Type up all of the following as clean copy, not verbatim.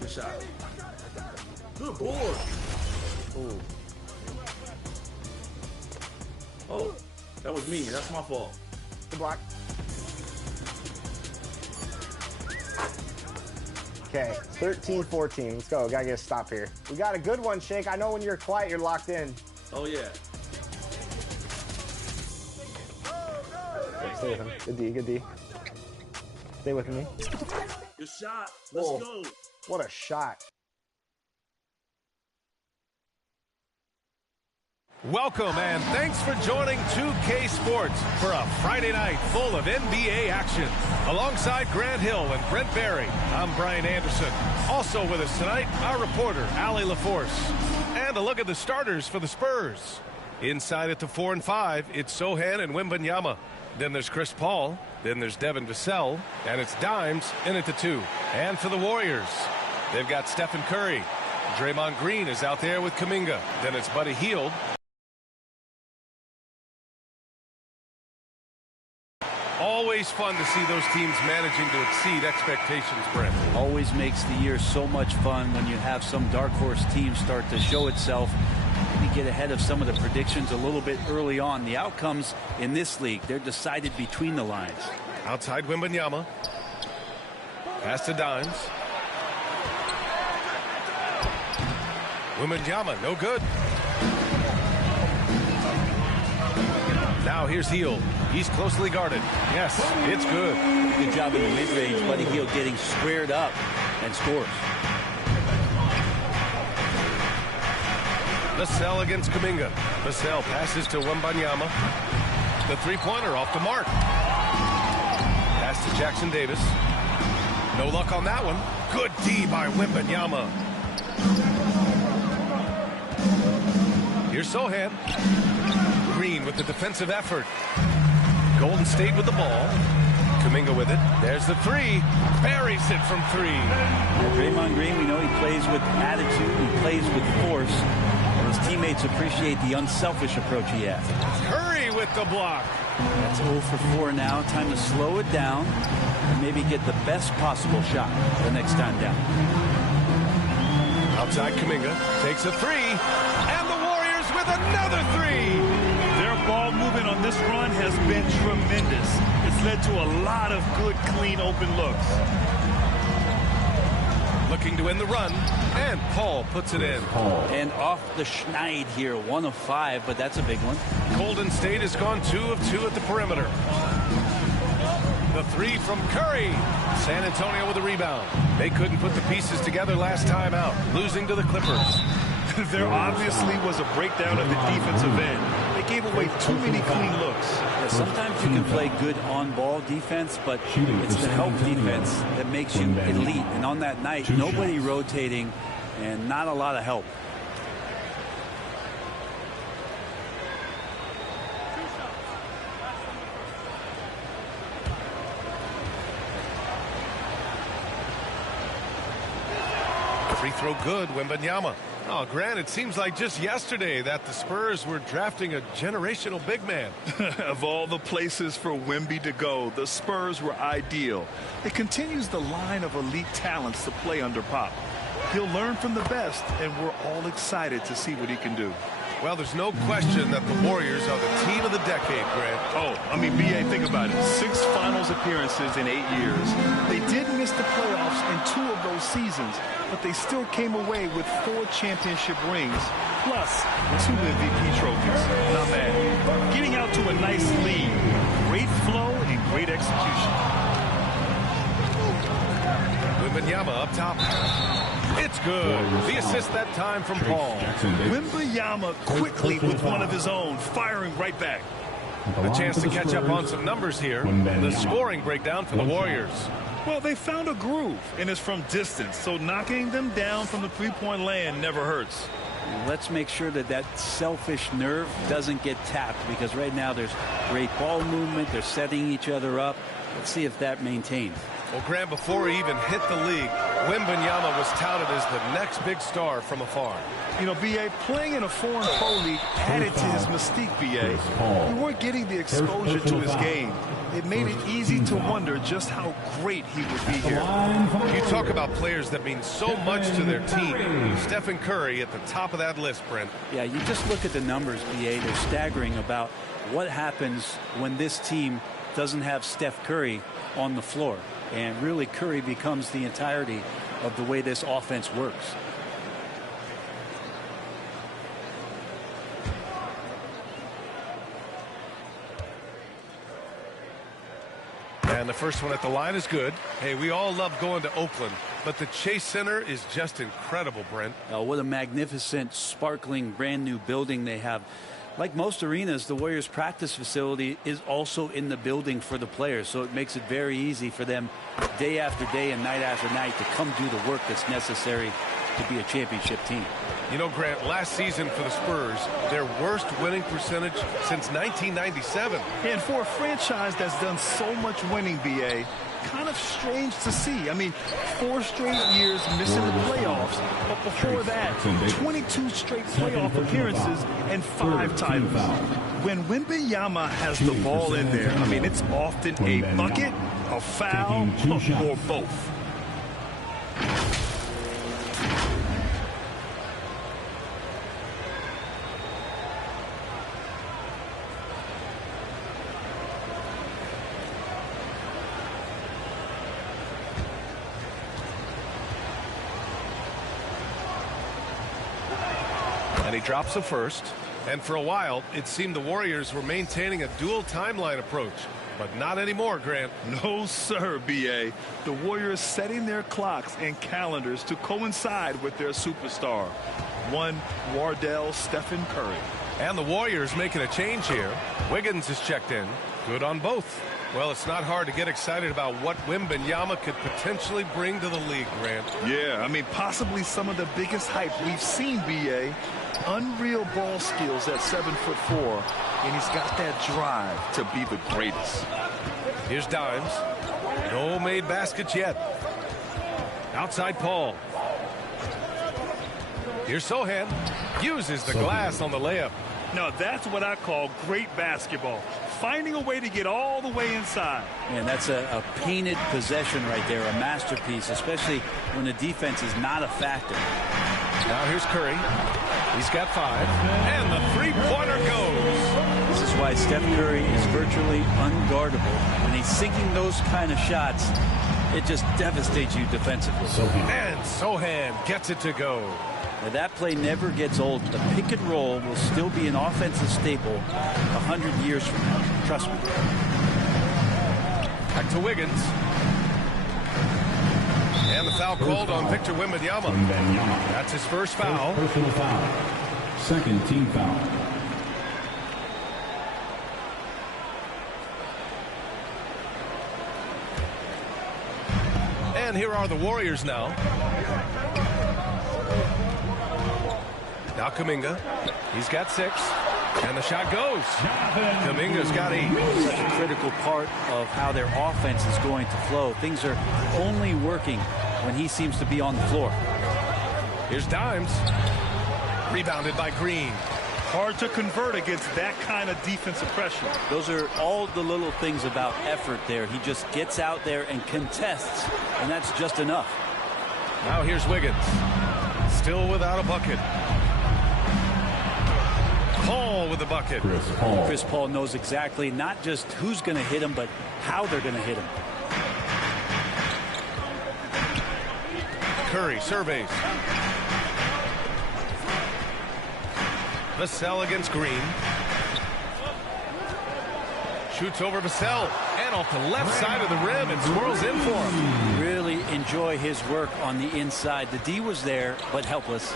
Good shot. Good board. Ooh. Oh, that was me. That's my fault. Good block. Okay, 13-14. Let's go. Gotta get a stop here. We got a good one, Shake. I know when you're quiet, you're locked in. Oh, yeah. Stay with him. Good D, good D. Stay with me. Good shot. Let's go. What a shot. Welcome and thanks for joining 2K Sports for a Friday night full of NBA action. Alongside Grant Hill and Brent Barry, I'm Brian Anderson. Also with us tonight, our reporter, Allie LaForce. And a look at the starters for the Spurs. Inside at the 4 and 5, it's Sohan and Wembanyama. Then there's Chris Paul. Then there's Devin Vassell. And it's Dimes in at the 2. And for the Warriors, they've got Stephen Curry. Draymond Green is out there with Kuminga. Then it's Buddy Hield. Always fun to see those teams managing to exceed expectations, Brent. Always makes the year so much fun when you have some dark horse team start to show itself. Maybe get ahead of some of the predictions a little bit early on. The outcomes in this league, they're decided between the lines. Outside Wembanyama. Pass to Dimes. Wembanyama, no good. Now here's Hield. He's closely guarded. Yes, it's good. Good job in the mid-range. Buddy Hield getting squared up and scores. Vassell against Kuminga. Vassell passes to Wembanyama. The three-pointer off the mark. Pass to Jackson Davis. No luck on that one. Good D by Wembanyama. Here's Sohan. Green with the defensive effort. Golden State with the ball. Kuminga with it. There's the three. Buries it from 3. Now, Draymond Green, we know he plays with attitude. He plays with force. And his teammates appreciate the unselfish approach he has. Curry with the block. That's 0 for 4 now. Time to slow it down and maybe get the best possible shot the next time down. Outside Kuminga. Takes a 3. And the Warriors with another 3. Their ball movement on this run has been tremendous. It's led to a lot of good, clean, open looks. Looking to end the run, and Paul puts it in. And off the schneid here, 1 of 5, but that's a big one. Golden State has gone 2 of 2 at the perimeter. The 3 from Curry. San Antonio with a rebound. They couldn't put the pieces together last time out, losing to the Clippers. There obviously was a breakdown of the defensive end. They gave away too many clean looks. Yeah, sometimes you can play good on-ball defense, but it's the help defense that makes you elite. And on that night, nobody rotating and not a lot of help. Free throw good, Wembanyama. Oh, Grant, it seems like just yesterday that the Spurs were drafting a generational big man. Of all the places for Wemby to go, the Spurs were ideal. It continues the line of elite talents to play under Pop. He'll learn from the best, and we're all excited to see what he can do. Well, there's no question that the Warriors are the team of the decade, Grant. Oh, I mean, B.A., think about it. 6 finals appearances in 8 years. They did miss the playoffs in 2 of those seasons, but they still came away with 4 championship rings, plus 2 MVP trophies. Not bad. Getting out to a nice lead. Great flow and great execution. Wembanyama up top. It's good. The assist that time from Paul. Wembanyama quickly with one of his own, firing right back. A chance to catch up on some numbers here. The scoring breakdown for the Warriors. Well, they found a groove, and it's from distance, so knocking them down from the three-point land never hurts. Let's make sure that that selfish nerve doesn't get tapped, because right now there's great ball movement. They're setting each other up. Let's see if that maintains. Well, Grant, before he even hit the league, Wembanyama was touted as the next big star from afar. You know, B.A., playing in a foreign pro league added to his mystique, B.A. We weren't getting the exposure to his game. It made it easy to wonder just how great he would be here. You talk about players that mean so much to their team. Stephen Curry at the top of that list, Brent. Yeah, you just look at the numbers, B.A. They're staggering about what happens when this team doesn't have Steph Curry on the floor. And really, Curry becomes the entirety of the way this offense works. And the first one at the line is good. Hey, we all love going to Oakland, but the Chase Center is just incredible, Brent. What a magnificent, sparkling, brand new building they have. Like most arenas, the Warriors practice facility is also in the building for the players, so it makes it very easy for them day after day and night after night to come do the work that's necessary to be a championship team. You know, Grant, last season for the Spurs, their worst winning percentage since 1997. And for a franchise that's done so much winning, B.A., kind of strange to see. I mean, 4 straight years missing the playoffs, but before that, 22 straight playoff appearances and 5 titles. When Wembanyama has the ball in there, I mean, it's often a bucket, a foul, or both. And he drops the first. And for a while, it seemed the Warriors were maintaining a dual timeline approach. But not anymore, Grant. No, sir, B.A. The Warriors setting their clocks and calendars to coincide with their superstar. One, Wardell Stephen Curry. And the Warriors making a change here. Wiggins is checked in. Good on both. Well, it's not hard to get excited about what Wembanyama could potentially bring to the league, Grant. Yeah, I mean, possibly some of the biggest hype we've seen, B.A. Unreal ball skills at 7'4", and he's got that drive to be the greatest. Here's Dimes. No made baskets yet. Outside Paul. Here's Sohan. Uses the glass on the layup. Now, that's what I call great basketball. Finding a way to get all the way inside. And that's a painted possession right there, a masterpiece, especially when the defense is not a factor. Now here's Curry. He's got 5. And the three-pointer goes. This is why Steph Curry is virtually unguardable. When he's sinking those kind of shots, it just devastates you defensively. And Sohan gets it to go. Now, that play never gets old. The pick and roll will still be an offensive staple 100 years from now. Trust me. Back to Wiggins. And the foul called on Victor Wembanyama. That's his first foul. Personal foul. Second team foul. And here are the Warriors now. Now Kuminga. He's got 6. And the shot goes. Kuminga's got 8. Such a critical part of how their offense is going to flow. Things are only working when he seems to be on the floor. Here's Dimes. Rebounded by Green. Hard to convert against that kind of defensive pressure. Those are all the little things about effort there. He just gets out there and contests, and that's just enough. Now here's Wiggins. Still without a bucket. Paul with the bucket. Chris Paul knows exactly not just who's going to hit him, but how they're going to hit him. Curry surveys. Vassell against Green. Shoots over Vassell. And off the left side of the rim and swirls in for him. Really enjoy his work on the inside. The D was there, but helpless.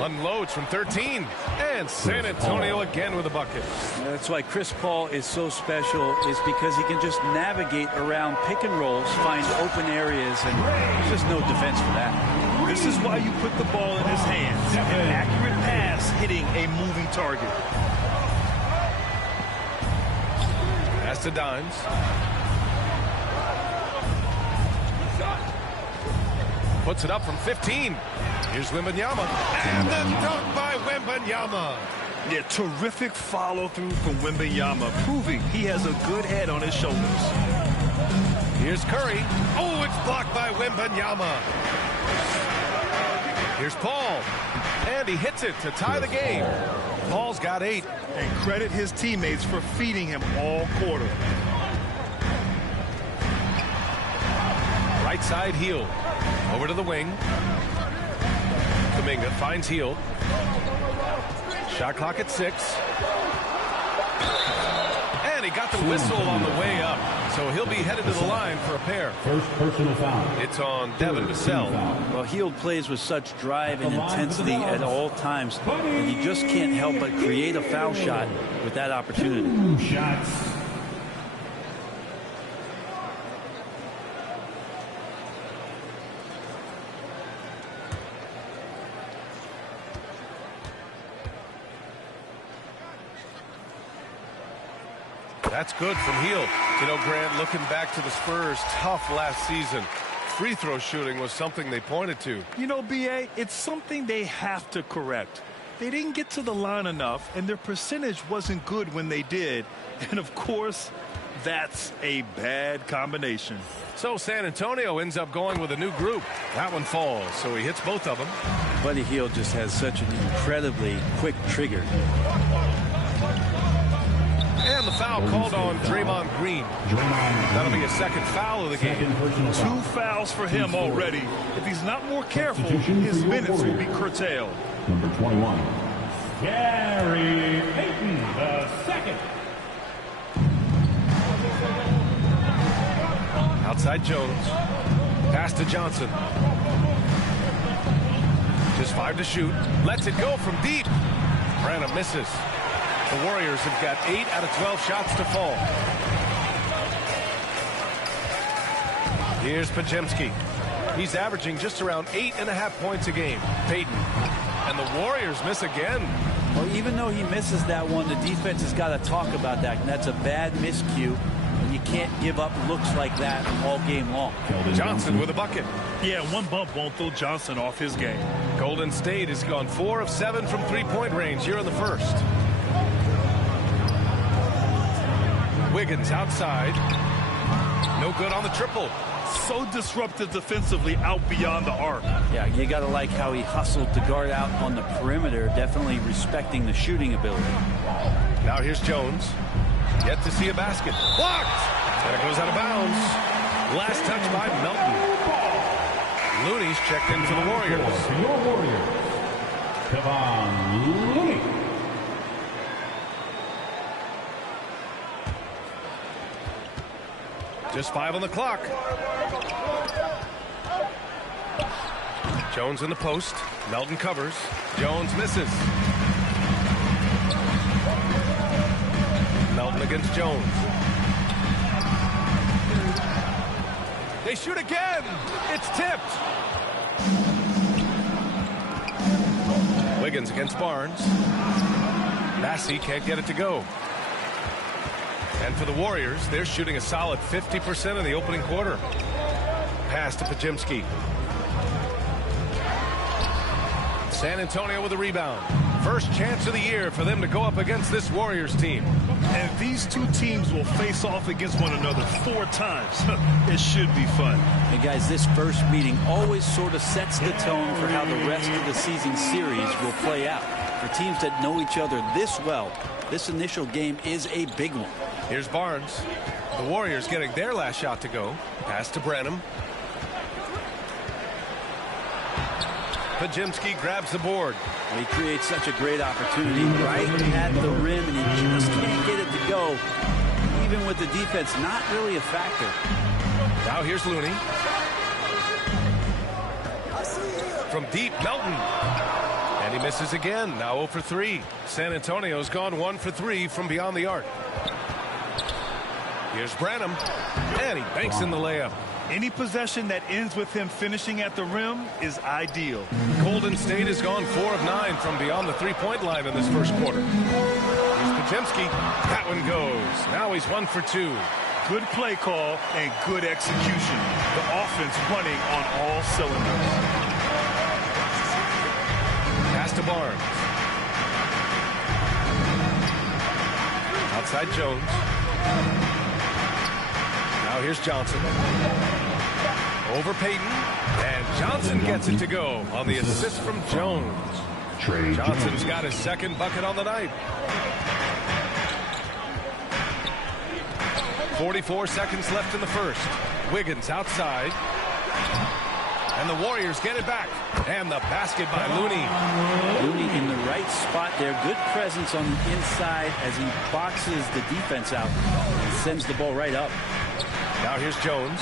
Unloads from 13. And San Antonio again with a bucket. That's why Chris Paul is so special, is because he can just navigate around pick and rolls, find open areas, and there's just no defense for that. This is why you put the ball in his hands. An accurate pass hitting a moving target. Pass to Dimes. Puts it up from 15. Here's Wembanyama. And the dunk by Wembanyama. Yeah, terrific follow-through from Wembanyama, proving he has a good head on his shoulders. Here's Curry. Oh, it's blocked by Wembanyama. Here's Paul. And he hits it to tie the game. Paul's got 8. And credit his teammates for feeding him all quarter. Right side, Hield. Over to the wing. Kuminga finds Hield. Shot clock at 6. And he got the whistle on the way up. So he'll be headed to the line for a pair. First personal foul. It's on Devin Vassell. Well, Hield plays with such drive and intensity at all times, and you just can't help but create a foul shot with that opportunity. 2 shots. That's good from Hield. You know, Grant, looking back to the Spurs' tough last season, free throw shooting was something they pointed to. You know, B.A., it's something they have to correct. They didn't get to the line enough, and their percentage wasn't good when they did. And, of course, that's a bad combination. So San Antonio ends up going with a new group. That one falls, so he hits both of them. Buddy Hield just has such an incredibly quick trigger. And the foul called on Draymond Green. That'll be a second foul of the game. 2 fouls for him already. If he's not more careful, his minutes will be curtailed. Number 21. Gary Payton, the second. Outside Jones. Pass to Johnson. Just 5 to shoot. Lets it go from deep. Branham misses. The Warriors have got 8 out of 12 shots to fall. Here's Podziemski. He's averaging just around 8.5 points a game. Payton. And the Warriors miss again. Well, even though he misses that one, the defense has got to talk about that. And that's a bad miscue. And you can't give up looks like that all game long. Johnson with a bucket. Yeah, one bump won't throw Johnson off his game. Golden State has gone 4 of 7 from three-point range here in the first. Wiggins outside. No good on the triple. So disruptive defensively out beyond the arc. Yeah, you got to like how he hustled to guard out on the perimeter, definitely respecting the shooting ability. Now here's Jones. Yet to see a basket. Blocked! And it goes out of bounds. Last touch by Melton. Looney's checked in for the Warriors. Your Warriors. Kevon Looney. Just 5 on the clock. Jones in the post. Melton covers. Jones misses. Melton against Jones. They shoot again. It's tipped. Wiggins against Barnes. Massey can't get it to go. And for the Warriors, they're shooting a solid 50% in the opening quarter. Pass to Pajimski. San Antonio with a rebound. First chance of the year for them to go up against this Warriors team. And these two teams will face off against one another 4 times. It should be fun. And guys, this first meeting always sort of sets the tone for how the rest of the season series will play out. For teams that know each other this well, this initial game is a big one. Here's Barnes. The Warriors getting their last shot to go. Pass to Branham. Pajimski grabs the board. He creates such a great opportunity right at the rim, and he just can't get it to go. Even with the defense not really a factor. Now here's Looney. From deep, Melton. And he misses again. Now 0 for 3. San Antonio's gone 1 for 3 from beyond the arc. Here's Branham. And he banks in the layup. Any possession that ends with him finishing at the rim is ideal. Golden State has gone 4 of 9 from beyond the three-point line in this first quarter. Here's Pajimski. That one goes. Now he's 1 for 2. Good play call and good execution. The offense running on all cylinders. Pass to Barnes. Outside Jones. Now here's Johnson. Over Payton. And Johnson gets it to go on the assist from Jones. Johnson's got his second bucket on the night. 44 seconds left in the first. Wiggins outside. And the Warriors get it back. And the basket by Looney. Looney in the right spot there. Good presence on the inside as he boxes the defense out and sends the ball right up. Now here's Jones.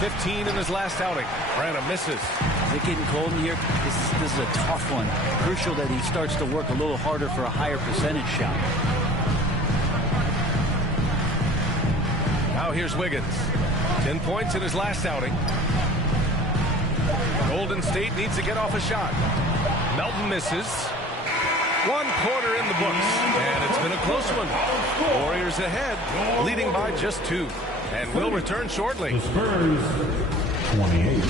15 in his last outing. Branham misses. Is it getting cold in here? This is a tough one. Crucial that he starts to work a little harder for a higher percentage shot. Now here's Wiggins. 10 points in his last outing. Golden State needs to get off a shot. Melton misses. 1 quarter in the books. And it's been a close one. Warriors ahead, leading by just 2. And we'll return shortly. The Spurs, 28.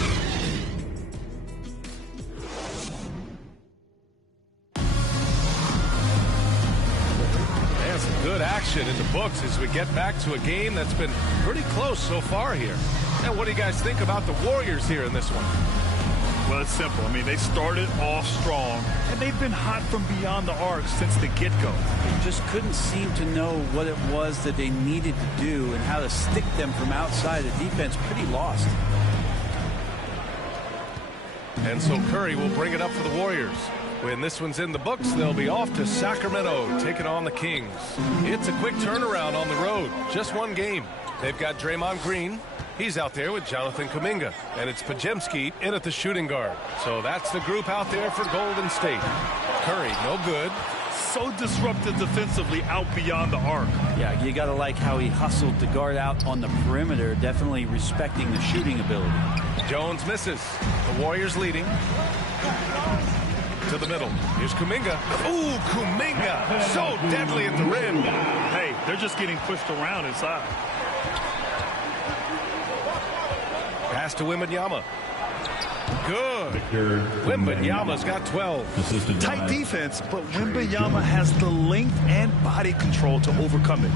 And some good action in the books as we get back to a game that's been pretty close so far here. And what do you guys think about the Warriors here in this one? Well, it's simple. I mean, they started off strong, and they've been hot from beyond the arc since the get-go. They just couldn't seem to know what it was that they needed to do and how to stick them from outside. The defense pretty lost. And so Curry will bring it up for the Warriors. When this one's in the books, they'll be off to Sacramento, taking on the Kings. It's a quick turnaround on the road. Just one game. They've got Draymond Green. He's out there with Jonathan Kuminga. And it's Pajimski in at the shooting guard. So that's the group out there for Golden State. Curry, no good. So disruptive defensively out beyond the arc. Yeah, you got to like how he hustled the guard out on the perimeter, definitely respecting the shooting ability. Jones misses. The Warriors leading. To the middle. Here's Kuminga. Ooh, Kuminga. So deadly at the rim. Hey, they're just getting pushed around inside. Pass to Wembanyama. Good. Wembanyama's got 12. Tight defense, but Wembanyama has the length and body control to overcome it.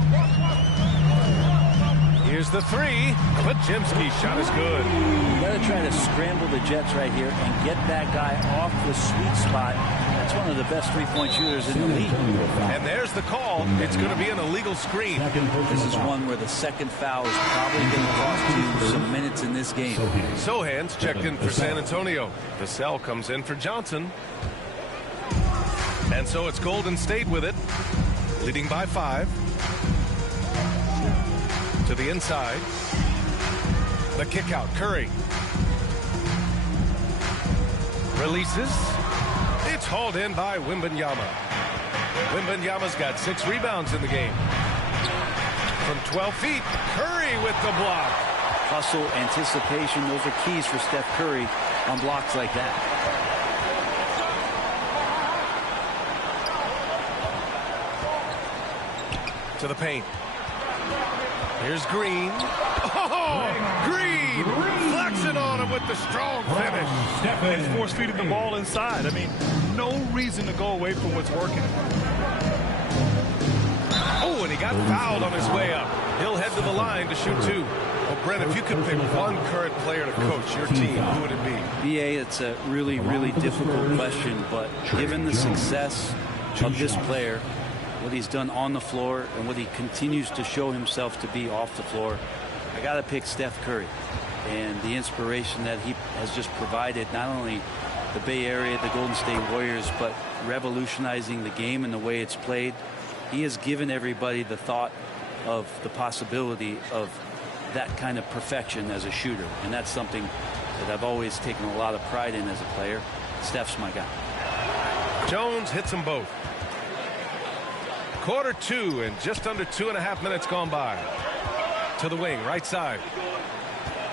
Here's the 3. Pajimski's shot is good. You got to try to scramble the Jets right here and get that guy off the sweet spot. That's one of the best three-point shooters in the league. And there's the call. It's going to be an illegal screen. This is one where the second foul is probably going to cost you some minutes in this game. Sohan's checked in for San Antonio. Vassell comes in for Johnson. And so it's Golden State with it, leading by 5. To the inside. The kick out. Curry. Releases. It's hauled in by Wembanyama. Wembanyama's got 6 rebounds in the game. From 12 feet, Curry with the block. hustle, anticipation, those are keys for Steph Curry on blocks like that. To the paint. Here's Green. Oh, Green! Flexing on him with the strong finish. And force-feeding the ball inside. I mean, no reason to go away from what's working. Oh, and he got fouled on his way up. He'll head to the line to shoot 2. Well, Brent, if you could pick one current player to coach your team, who would it be? BA, it's a really, really difficult question, but given the success of this player, what he's done on the floor and what he continues to show himself to be off the floor, I got to pick Steph Curry. And the inspiration that he has just provided, not only the Bay Area, the Golden State Warriors, but revolutionizing the game and the way it's played. He has given everybody the thought of the possibility of that kind of perfection as a shooter. And that's something that I've always taken a lot of pride in as a player. Steph's my guy. Jones hits them both. Quarter 2 and just under 2.5 minutes gone by. To the wing, right side.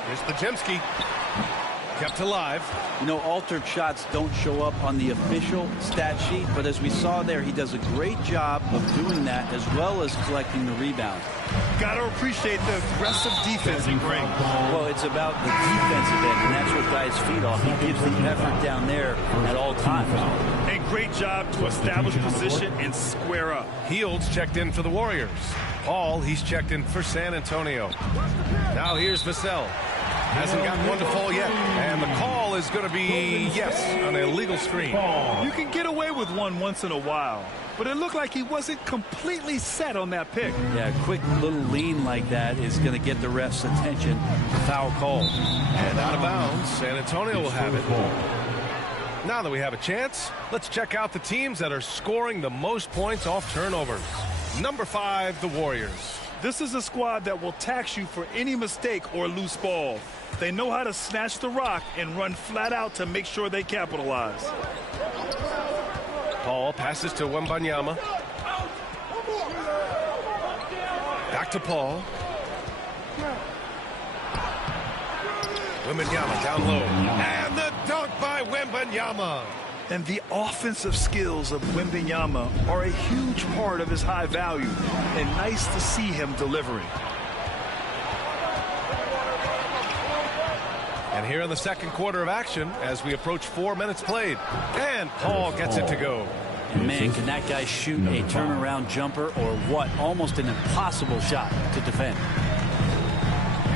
Here's Pajemski. Kept alive. You know, altered shots don't show up on the official stat sheet, but as we saw there, he does a great job of doing that as well as collecting the rebound. Got to appreciate the aggressive defense he brings. Well, it's about the defensive end, and that's what guys feed off. He gives the effort down there at all times. A great job to establish position and square up. Fields checked in for the Warriors. Paul, he's checked in for San Antonio. Now here's Vassell. Hasn't gotten one to fall yet. And the call is going to be, yes, an illegal screen. You can get away with one once in a while, but it looked like he wasn't completely set on that pick. Yeah, a quick little lean like that is going to get the ref's attention. Foul call. And out of bounds, San Antonio will have it. Now that we have a chance, let's check out the teams that are scoring the most points off turnovers. Number 5, the Warriors. This is a squad that will tax you for any mistake or loose ball. They know how to snatch the rock and run flat out to make sure they capitalize. Paul passes to Wembanyama. Back to Paul. Wembanyama down low. And the dunk by Wembanyama. And the offensive skills of Wembanyama are a huge part of his high value, and nice to see him delivering. And here in the second quarter of action as we approach 4 minutes played. And Paul gets it to go. And man, can that guy shoot a turnaround jumper or what? Almost an impossible shot to defend.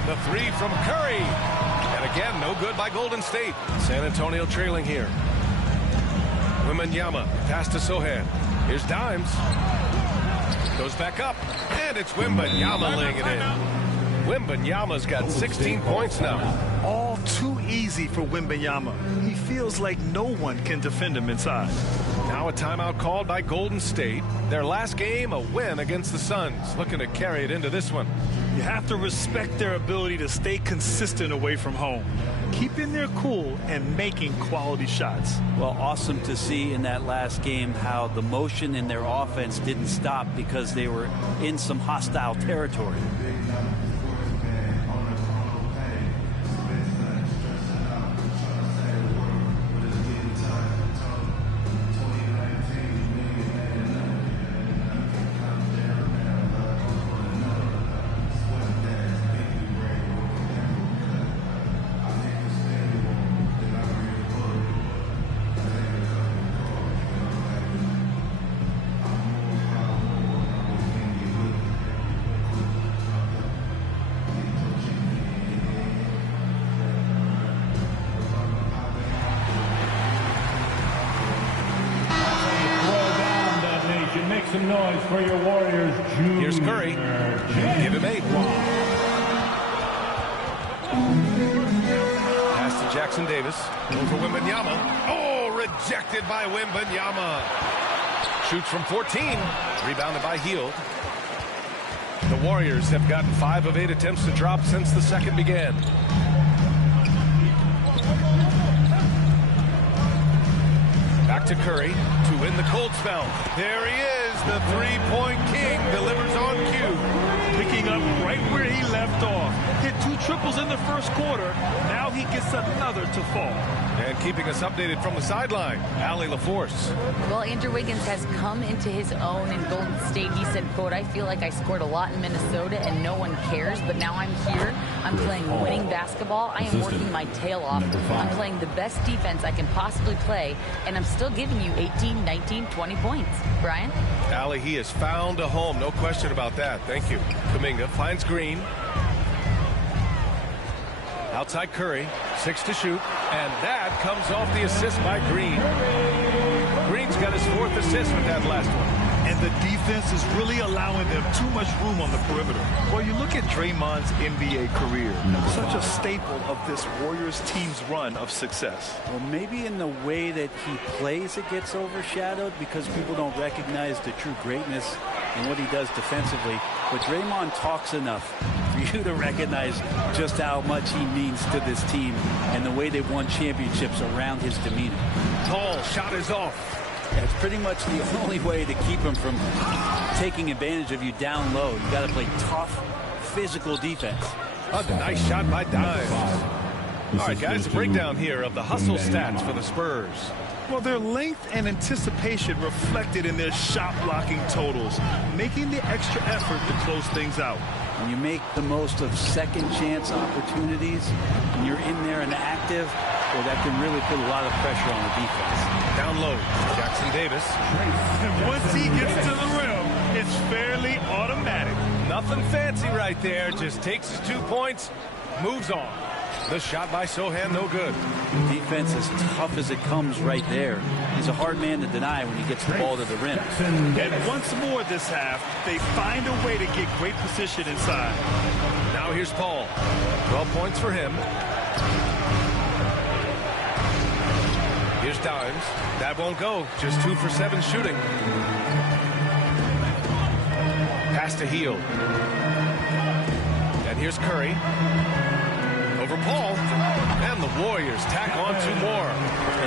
The 3 from Curry. And again, no good by Golden State. San Antonio trailing here. Wembanyama pass to Sohan. Here's Dimes. Goes back up. And it's Wembanyama laying it in. Wembanyama's got 16 points now. All too easy for Wembanyama. He feels like no one can defend him inside. Now a timeout called by Golden State. Their last game, a win against the Suns. Looking to carry it into this one. You have to respect their ability to stay consistent away from home, keeping their cool and making quality shots. Well, awesome to see in that last game how the motion in their offense didn't stop because they were in some hostile territory. Some noise for your Warriors, Junior. Here's Curry. Give him 8. Pass to Jackson Davis. Over Wembanyama. Oh, rejected by Wembanyama. Shoots from 14. Rebounded by Hield. The Warriors have gotten 5 of 8 attempts to drop since the second began. Back to Curry to win the cold spell. There he is. The three-point king delivers on cue. Picking up right where he left off. Hit 2 triples in the first quarter. Now he gets another to fall. And keeping us updated from the sideline, Allie LaForce. Well, Andrew Wiggins has come into his own in Golden State. He said, quote, I feel like I scored a lot in Minnesota and no one cares, but now I'm here. I'm playing winning basketball. I am working my tail off. I'm playing the best defense I can possibly play, and I'm still giving you 18, 19, 20 points. Brian? Allie, he has found a home. No question about that. Thank you. Kuminga finds Green. Outside Curry, 6 to shoot, and that comes off the assist by Green. Green's got his 4th assist with that last one. And the defense is really allowing them too much room on the perimeter. Well, you look at Draymond's NBA career, such a staple of this Warriors team's run of success. Well, maybe in the way that he plays it gets overshadowed because people don't recognize the true greatness in what he does defensively. But Draymond talks enough for you to recognize just how much he means to this team and the way they've won championships around his demeanor. Paul, shot is off. That's pretty much the only way to keep him from taking advantage of you down low. You got to play tough, physical defense. A nice shot by Dimes. All right, guys, a breakdown here of the hustle stats for the Spurs. Well, their length and anticipation reflected in their shot blocking totals, making the extra effort to close things out. When you make the most of second chance opportunities, and you're in there and active, well, that can really put a lot of pressure on the defense. Down low, Jackson Davis. And once he gets to the rim, it's fairly automatic. Nothing fancy right there. Just takes his 2 points, moves on. The shot by Sohan, no good. Defense as tough as it comes right there. He's a hard man to deny when he gets the ball to the rim. And once more this half, they find a way to get great position inside. Now here's Paul. 12 points for him. Here's Dimes. That won't go. Just 2 for 7 shooting. Pass to Heel. And here's Curry. Over Paul. And the Warriors tack on 2 more.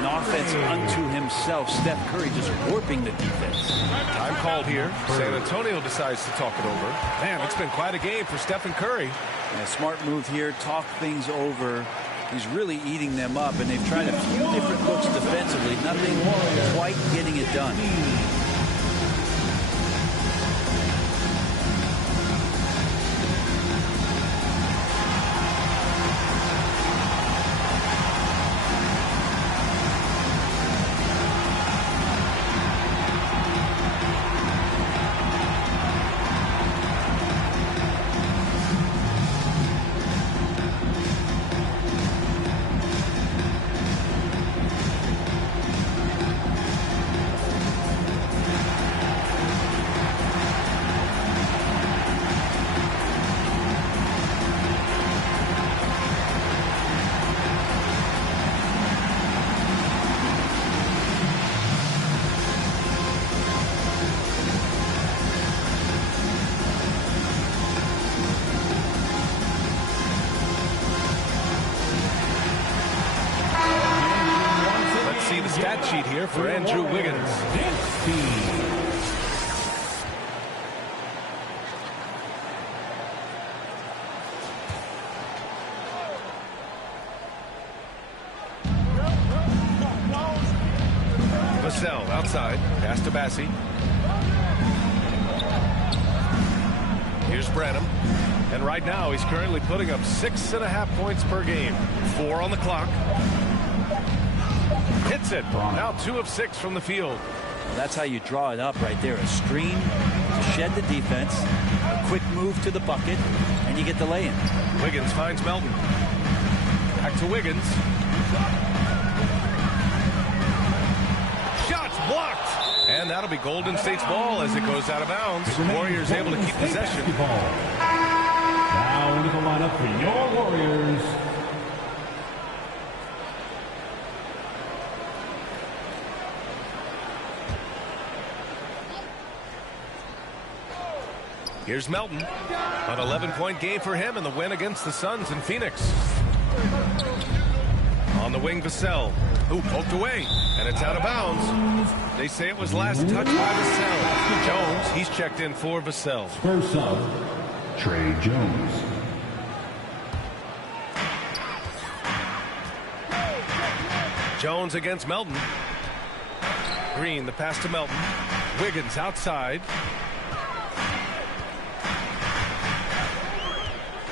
An offense unto himself. Steph Curry just warping the defense. Time called here. San Antonio decides to talk it over. Man, it's been quite a game for Stephen Curry. And a smart move here. Talk things over. He's really eating them up, and they've tried a few different looks defensively. Nothing quite getting it done. Stat sheet here for Andrew Wiggins. Vassell outside. Pass to Bassi. Here's Branham. And right now he's currently putting up 6.5 points per game. 4 on the clock. Hits it. Now 2 of 6 from the field. Well, that's how you draw it up right there. A screen to shed the defense, a quick move to the bucket, and you get the lay-in. Wiggins finds Melton. Back to Wiggins. Shots blocked. And that'll be Golden State's ball as it goes out of bounds. Warriors able to keep possession. Now into the lineup for your Warriors. Here's Melton. An 11-point game for him in the win against the Suns in Phoenix. On the wing, Vassell, who poked away, and it's out of bounds. They say it was last touched by Vassell. Jones, he's checked in for Vassell. Spurs sub, Trey Jones. Jones against Melton. Green, the pass to Melton. Wiggins outside.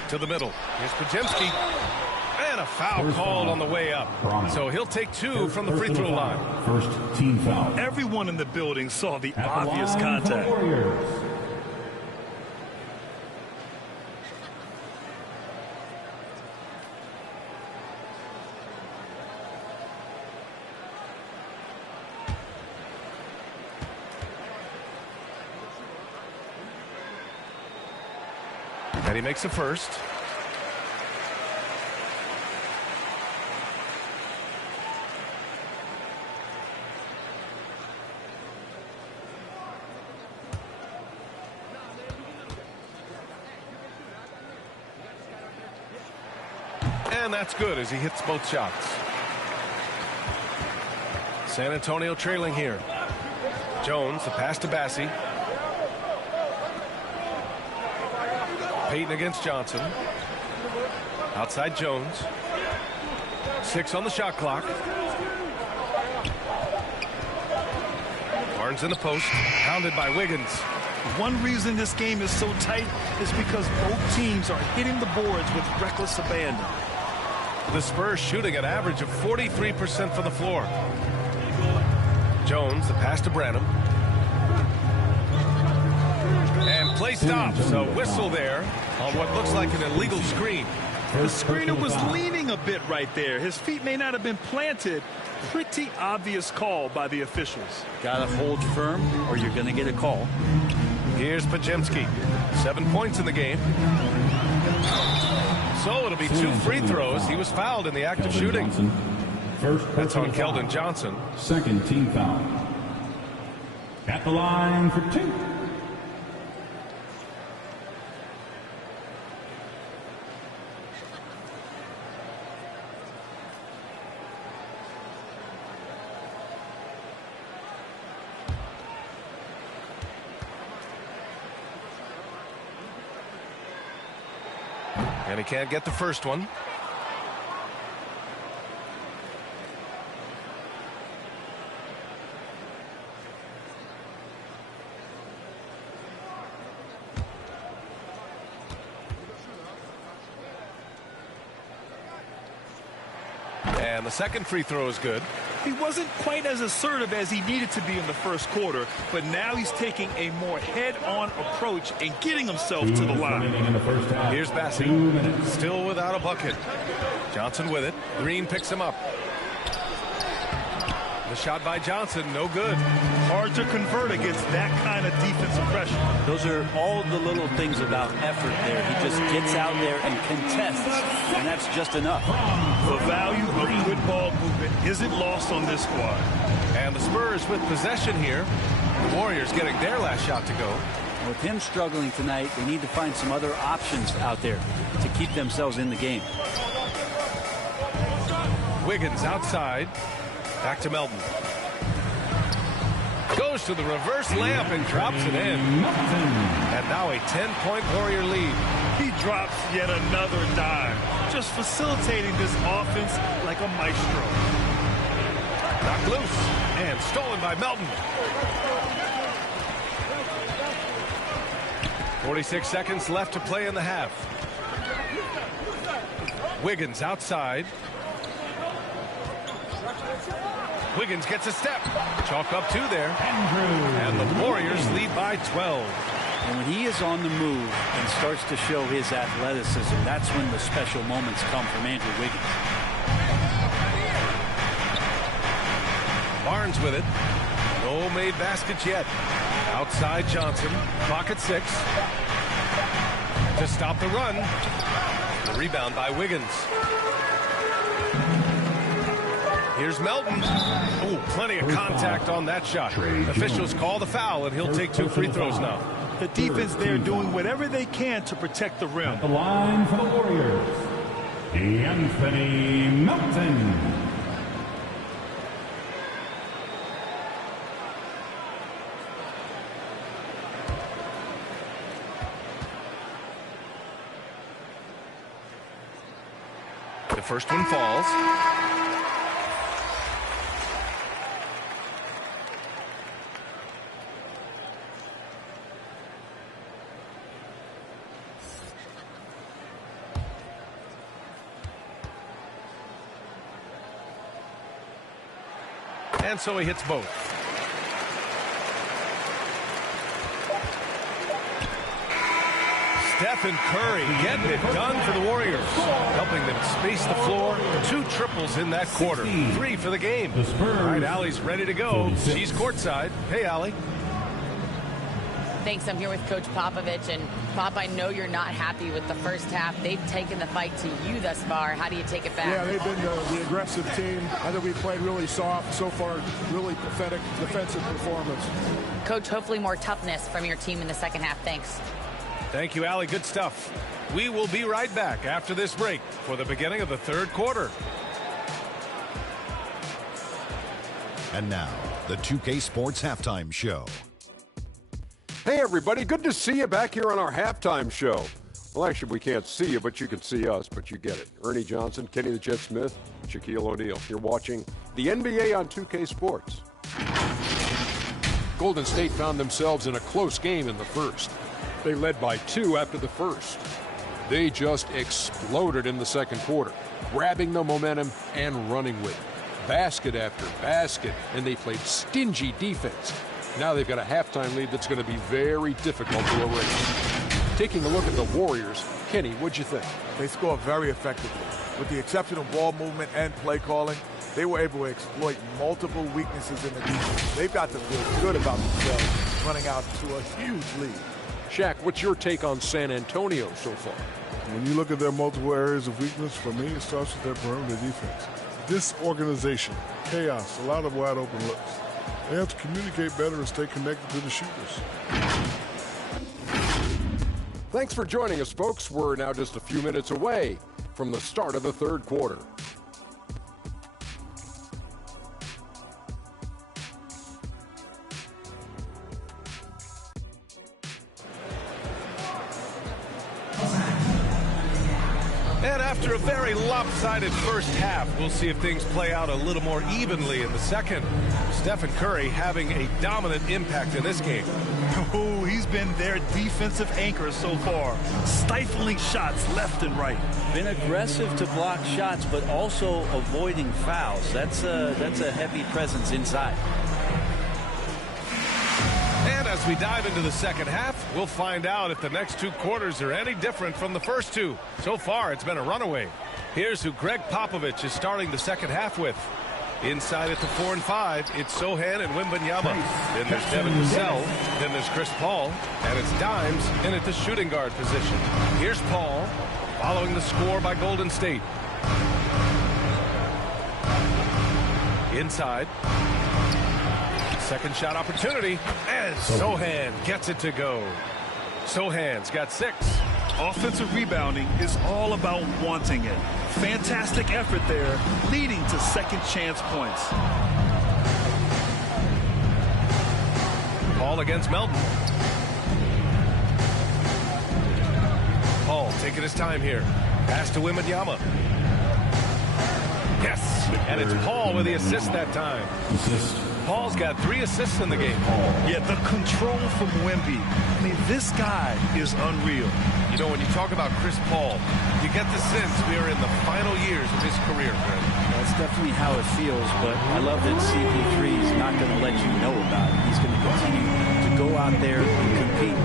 To the middle. Here's Pajemski. And a foul called on the way up. So he'll take 2 from the free throw line. First team foul. Everyone in the building saw the obvious contact. And he makes a first. And that's good as he hits both shots. San Antonio trailing here. Jones, the pass to Bassie. Payton against Johnson. Outside Jones. 6 on the shot clock. Barnes in the post. Pounded by Wiggins. One reason this game is so tight is because both teams are hitting the boards with reckless abandon. The Spurs shooting an average of 43% from the floor. Jones, the pass to Branham. And play stops. A whistle there on what looks like an illegal screen. The screener was leaning a bit right there. His feet may not have been planted. Pretty obvious call by the officials. Gotta hold firm or you're gonna get a call. Here's Pajemski. 7 points in the game. So it'll be 2 free throws. He was fouled in the act of shooting. That's on Keldon Johnson. Second team foul. At the line for 2. And he can't get the first one. And the second free throw is good. He wasn't quite as assertive as he needed to be in the first quarter, but now he's taking a more head-on approach and getting himself to the line. Here's Bassie, still without a bucket. Johnson with it. Green picks him up. The shot by Johnson, no good. Hard to convert against that kind of defensive pressure. Those are all the little things about effort there. He just gets out there and contests, and that's just enough. The value of good ball movement isn't lost on this squad. And the Spurs with possession here. The Warriors getting their last shot to go. With him struggling tonight, they need to find some other options out there to keep themselves in the game. Wiggins outside. Back to Melton. Goes to the reverse layup and drops it in. And now a 10-point Warrior lead. He drops yet another dime, just facilitating this offense like a maestro. Knocked loose and stolen by Melton. 46 seconds left to play in the half. Wiggins outside. Wiggins gets a step. Chalk up 2 there. And the Warriors lead by 12. And when he is on the move and starts to show his athleticism, that's when the special moments come from Andrew Wiggins. Barnes with it. No made baskets yet. Outside Johnson. Clock at 6. To stop the run. The rebound by Wiggins. Here's Melton. Oh, plenty of contact on that shot. Officials call the foul, and he'll take 2 free throws now. The defense there doing whatever they can to protect the rim. At the line for the Warriors, Anthony Melton. The first one falls. And so he hits both. Stephen Curry getting it done for the Warriors, helping them space the floor. 2 triples in that quarter. 3 for the game. All right, Allie's ready to go. She's courtside. Hey, Allie. Thanks. I'm here with Coach Popovich. And, Pop, I know you're not happy with the first half. They've taken the fight to you thus far. How do you take it back? Yeah, they've been the aggressive team. I think we've played really soft. So far, really pathetic defensive performance. Coach, hopefully more toughness from your team in the second half. Thanks. Thank you, Allie. Good stuff. We will be right back after this break for the beginning of the third quarter. And now, the 2K Sports Halftime Show. Hey, everybody. Good to see you back here on our halftime show. Well, actually, we can't see you, but you can see us, but you get it. Ernie Johnson, Kenny the Jet Smith, Shaquille O'Neal. You're watching the NBA on 2K Sports. Golden State found themselves in a close game in the first. They led by 2 after the first. They just exploded in the second quarter, grabbing the momentum and running with it. Basket after basket, and they played stingy defense. Now they've got a halftime lead that's going to be very difficult to erase. Taking a look at the Warriors, Kenny, what'd you think? They scored very effectively. With the exception of ball movement and play calling, they were able to exploit multiple weaknesses in the defense. They've got to feel good about themselves running out to a huge lead. Shaq, what's your take on San Antonio so far? When you look at their multiple areas of weakness, for me, it starts with their perimeter defense. Disorganization, chaos, a lot of wide open looks. They have to communicate better and stay connected to the shooters. Thanks for joining us, folks. We're now just a few minutes away from the start of the third quarter. And after a very lopsided first half, we'll see if things play out a little more evenly in the second. Stephen Curry having a dominant impact in this game. Oh, he's been their defensive anchor so far. Stifling shots left and right. Been aggressive to block shots, but also avoiding fouls. That's a heavy presence inside. And as we dive into the second half, we'll find out if the next 2 quarters are any different from the first 2. So far, it's been a runaway. Here's who Greg Popovich is starting the second half with. Inside at the 4 and 5, it's Sohan and Wembanyama. Then there's Devin Vassell. Then there's Chris Paul. And it's Dimes in at the shooting guard position. Here's Paul, following the score by Golden State. Inside. Second shot opportunity, and Sohan gets it to go. Sohan's got 6. Offensive rebounding is all about wanting it. Fantastic effort there, leading to second chance points. Paul against Melton. Paul taking his time here. Pass to Wembanyama. Yes, and it's Paul with the assist that time. Paul's got 3 assists in the game. Yeah, the control from Wemby. I mean, this guy is unreal. You know, when you talk about Chris Paul, you get the sense we are in the final years of his career, Fred. That's definitely how it feels, but I love that CP3 is not going to let you know about it. He's going to continue to go out there and compete,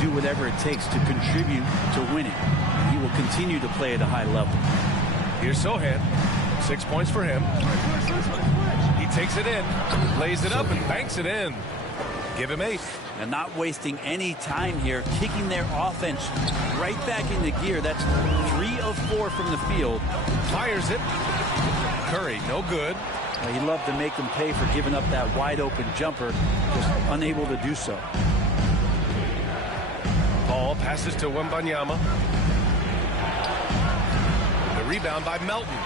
do whatever it takes to contribute to winning. He will continue to play at a high level. Here's Sohan. 6 points for him. He takes it in, lays it up, and banks it in. Give him 8. And not wasting any time here, kicking their offense right back into gear. That's 3 of 4 from the field. Fires it. Curry, no good. He loved to make them pay for giving up that wide-open jumper, just unable to do so. Paul passes to Wembanyama. The rebound by Melton.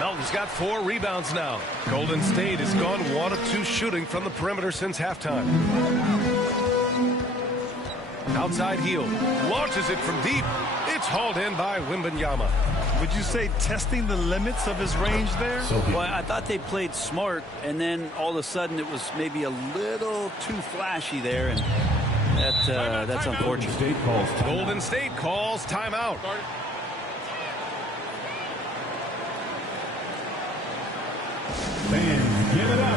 Melton's got 4 rebounds now. Golden State has gone 1 of 2 shooting from the perimeter since halftime. Outside heel. Launches it from deep. It's hauled in by Wembanyama. Would you say testing the limits of his range there? Well, I thought they played smart, and then all of a sudden it was maybe a little too flashy there, and that's unfortunate. Golden State calls timeout. Fans, give it up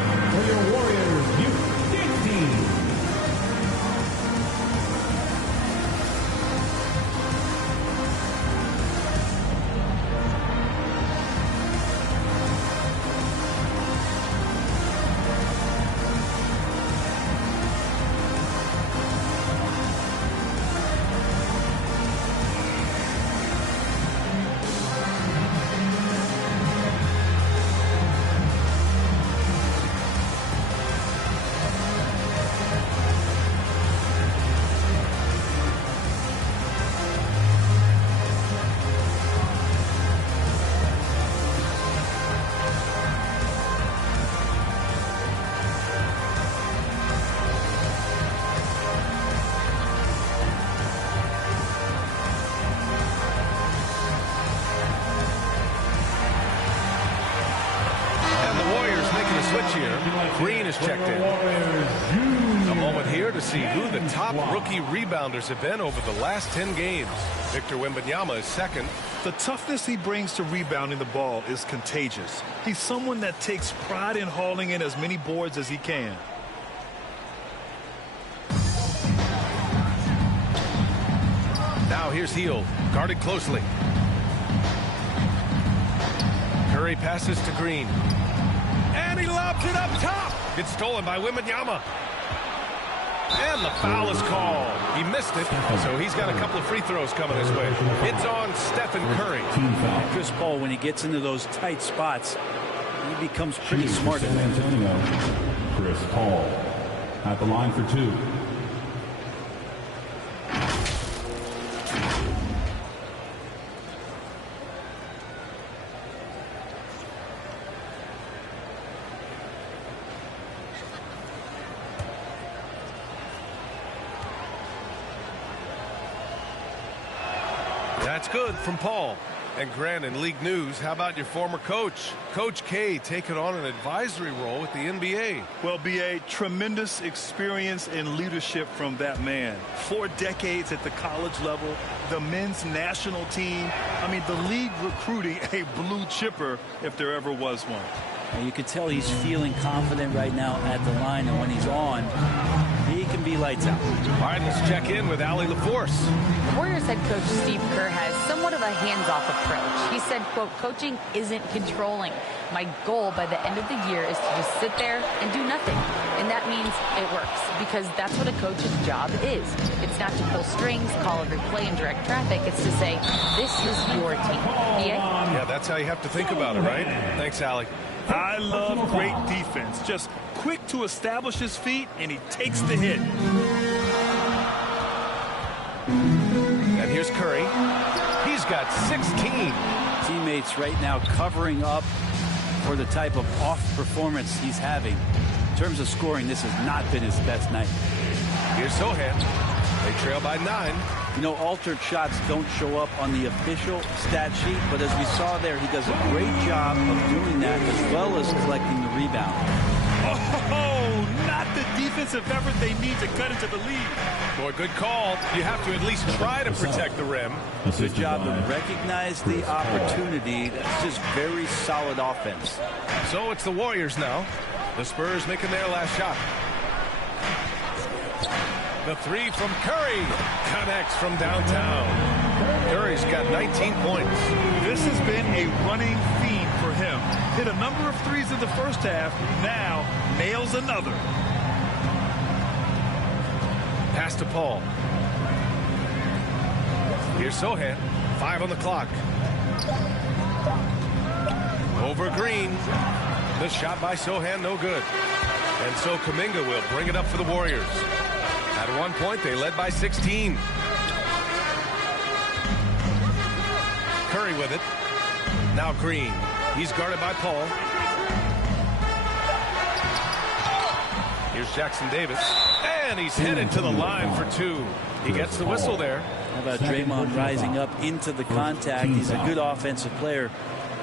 switch here. Green is checked in. A moment here to see who the top rookie rebounders have been over the last 10 games. Victor Wembanyama is second. The toughness he brings to rebounding the ball is contagious. He's someone that takes pride in hauling in as many boards as he can. Now here's Hield, guarded closely. Curry passes to Green. And he lobs it up top. It's stolen by Wembanyama. And the foul is called. He missed it, so he's got a couple of free throws coming his way. It's on Stephen Curry. Chris Paul, when he gets into those tight spots, he becomes pretty smart at San Antonio, Chris Paul at the line for 2. That's good from Paul. And Grant, in league news, how about your former coach? Coach K taking on an advisory role with the NBA. Well, B.A., tremendous experience and leadership from that man. 4 decades at the college level, the men's national team. I mean, the league recruiting a blue chipper if there ever was one. And you can tell he's feeling confident right now at the line, and when he's on, he can be lights out. All right, let's check in with Allie LaForce. Warriors head coach Steve Kerr has somewhat of a hands-off approach. He said, quote, coaching isn't controlling. My goal by the end of the year is to just sit there and do nothing. And that means it works, because that's what a coach's job is. It's not to pull strings, call every play, and direct traffic. It's to say, this is your team. Yeah, that's how you have to think about it, right? Thanks, Allie. I love great defense. Just quick to establish his feet, and he takes the hit. And here's Curry. He's got 16. Teammates right now covering up for the type of off performance he's having. In terms of scoring, this has not been his best night. Here's Sohan. They trail by 9. You know, altered shots don't show up on the official stat sheet, but as we saw there, he does a great job of doing that as well as collecting the rebound. Oh, not the defensive effort they need to cut into the lead. Boy, good call. You have to at least try to protect the rim. Good job to recognize the opportunity. That's just very solid offense. So it's the Warriors now. The Spurs making their last shot. The 3 from Curry connects from downtown. Curry's got 19 points. This has been a running theme for him. Hit a number of threes in the first half. Now nails another. Pass to Paul. Here's Sohan. 5 on the clock. Over Green. The shot by Sohan, no good. And so Kuminga will bring it up for the Warriors. At one point, they led by 16. Curry with it. Now Green. He's guarded by Paul. Here's Jackson Davis. And he's headed to the line for 2. He gets the whistle there. How about Draymond rising up into the contact? He's a good offensive player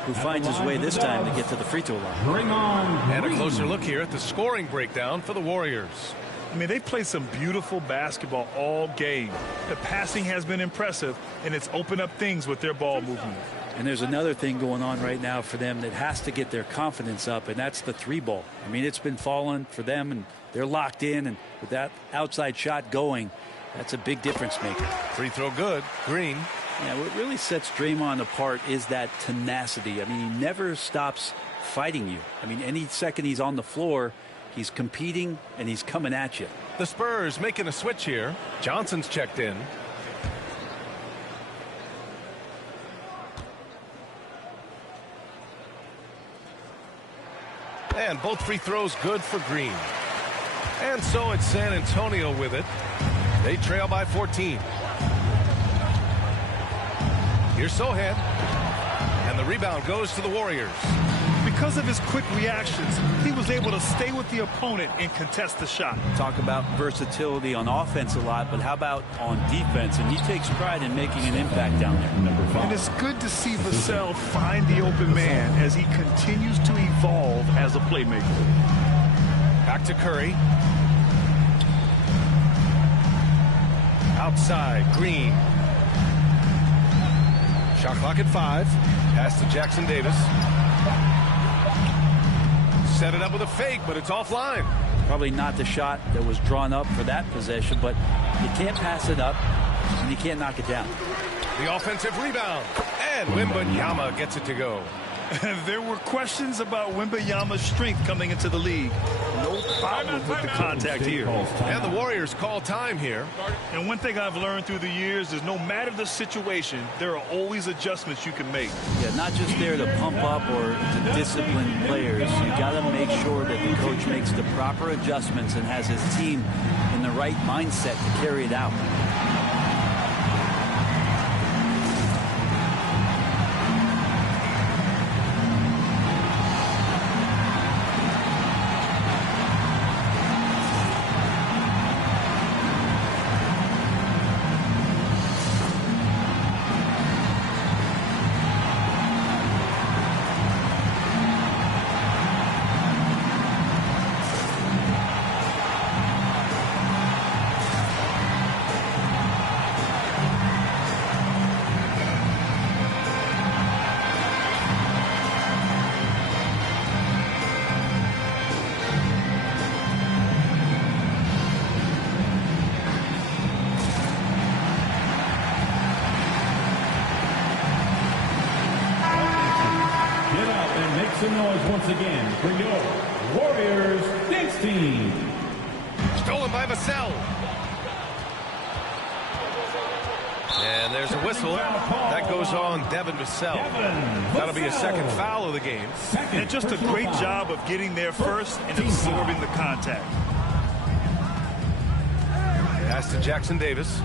who finds his way this time to get to the free throw line. And a closer look here at the scoring breakdown for the Warriors. I mean, they've played some beautiful basketball all game. The passing has been impressive, and it's opened up things with their ball movement. And there's another thing going on right now for them that has to get their confidence up, and that's the 3 ball. I mean, it's been falling for them, and they're locked in, and with that outside shot going, that's a big difference maker. Free throw good. Green. Yeah, what really sets Draymond apart is that tenacity. I mean, he never stops fighting you. I mean, any second he's on the floor, he's competing, and he's coming at you. The Spurs making a switch here. Johnson's checked in. And both free throws good for Green. And so it's San Antonio with it. They trail by 14. Here's Sohan. And the rebound goes to the Warriors. Because of his quick reactions, he was able to stay with the opponent and contest the shot. Talk about versatility on offense a lot, but how about on defense? And he takes pride in making an impact down there. And it's good to see Vassell find the open man as he continues to evolve as a playmaker. Back to Curry. Outside, Green. Shot clock at 5. Pass to Jackson Davis. Set it up with a fake, but it's offline. Probably not the shot that was drawn up for that possession, but you can't pass it up, and you can't knock it down. The offensive rebound, and Wembanyama gets it to go. There were questions about Wembanyama's strength coming into the league. No problem with the contact here. And the Warriors call time here. And one thing I've learned through the years is no matter the situation, there are always adjustments you can make. Yeah, not just there to pump up or to discipline players. You got to make sure that the coach makes the proper adjustments and has his team in the right mindset to carry it out. Once again for your Warriors Knicks team. Stolen by Vassell. And there's a whistle. That goes on Devin Vassell. That'll be a second foul of the game. And just a great job of getting there first and absorbing the contact. Pass to Jackson Davis.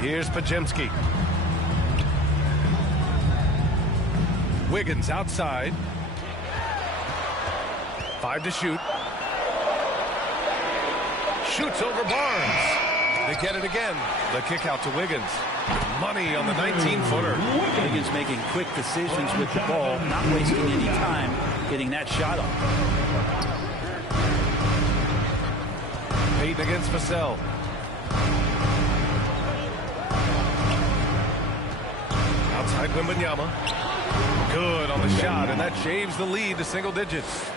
Here's Pajemski. Wiggins outside. 5 to shoot. Shoots over Barnes. They get it again. The kick out to Wiggins. Money on the 19-footer. Wiggins making quick decisions with the ball, not wasting any time getting that shot off. Payton against Vassell. Outside Wembanyama. Good on the shot, and that shaves the lead to single digits.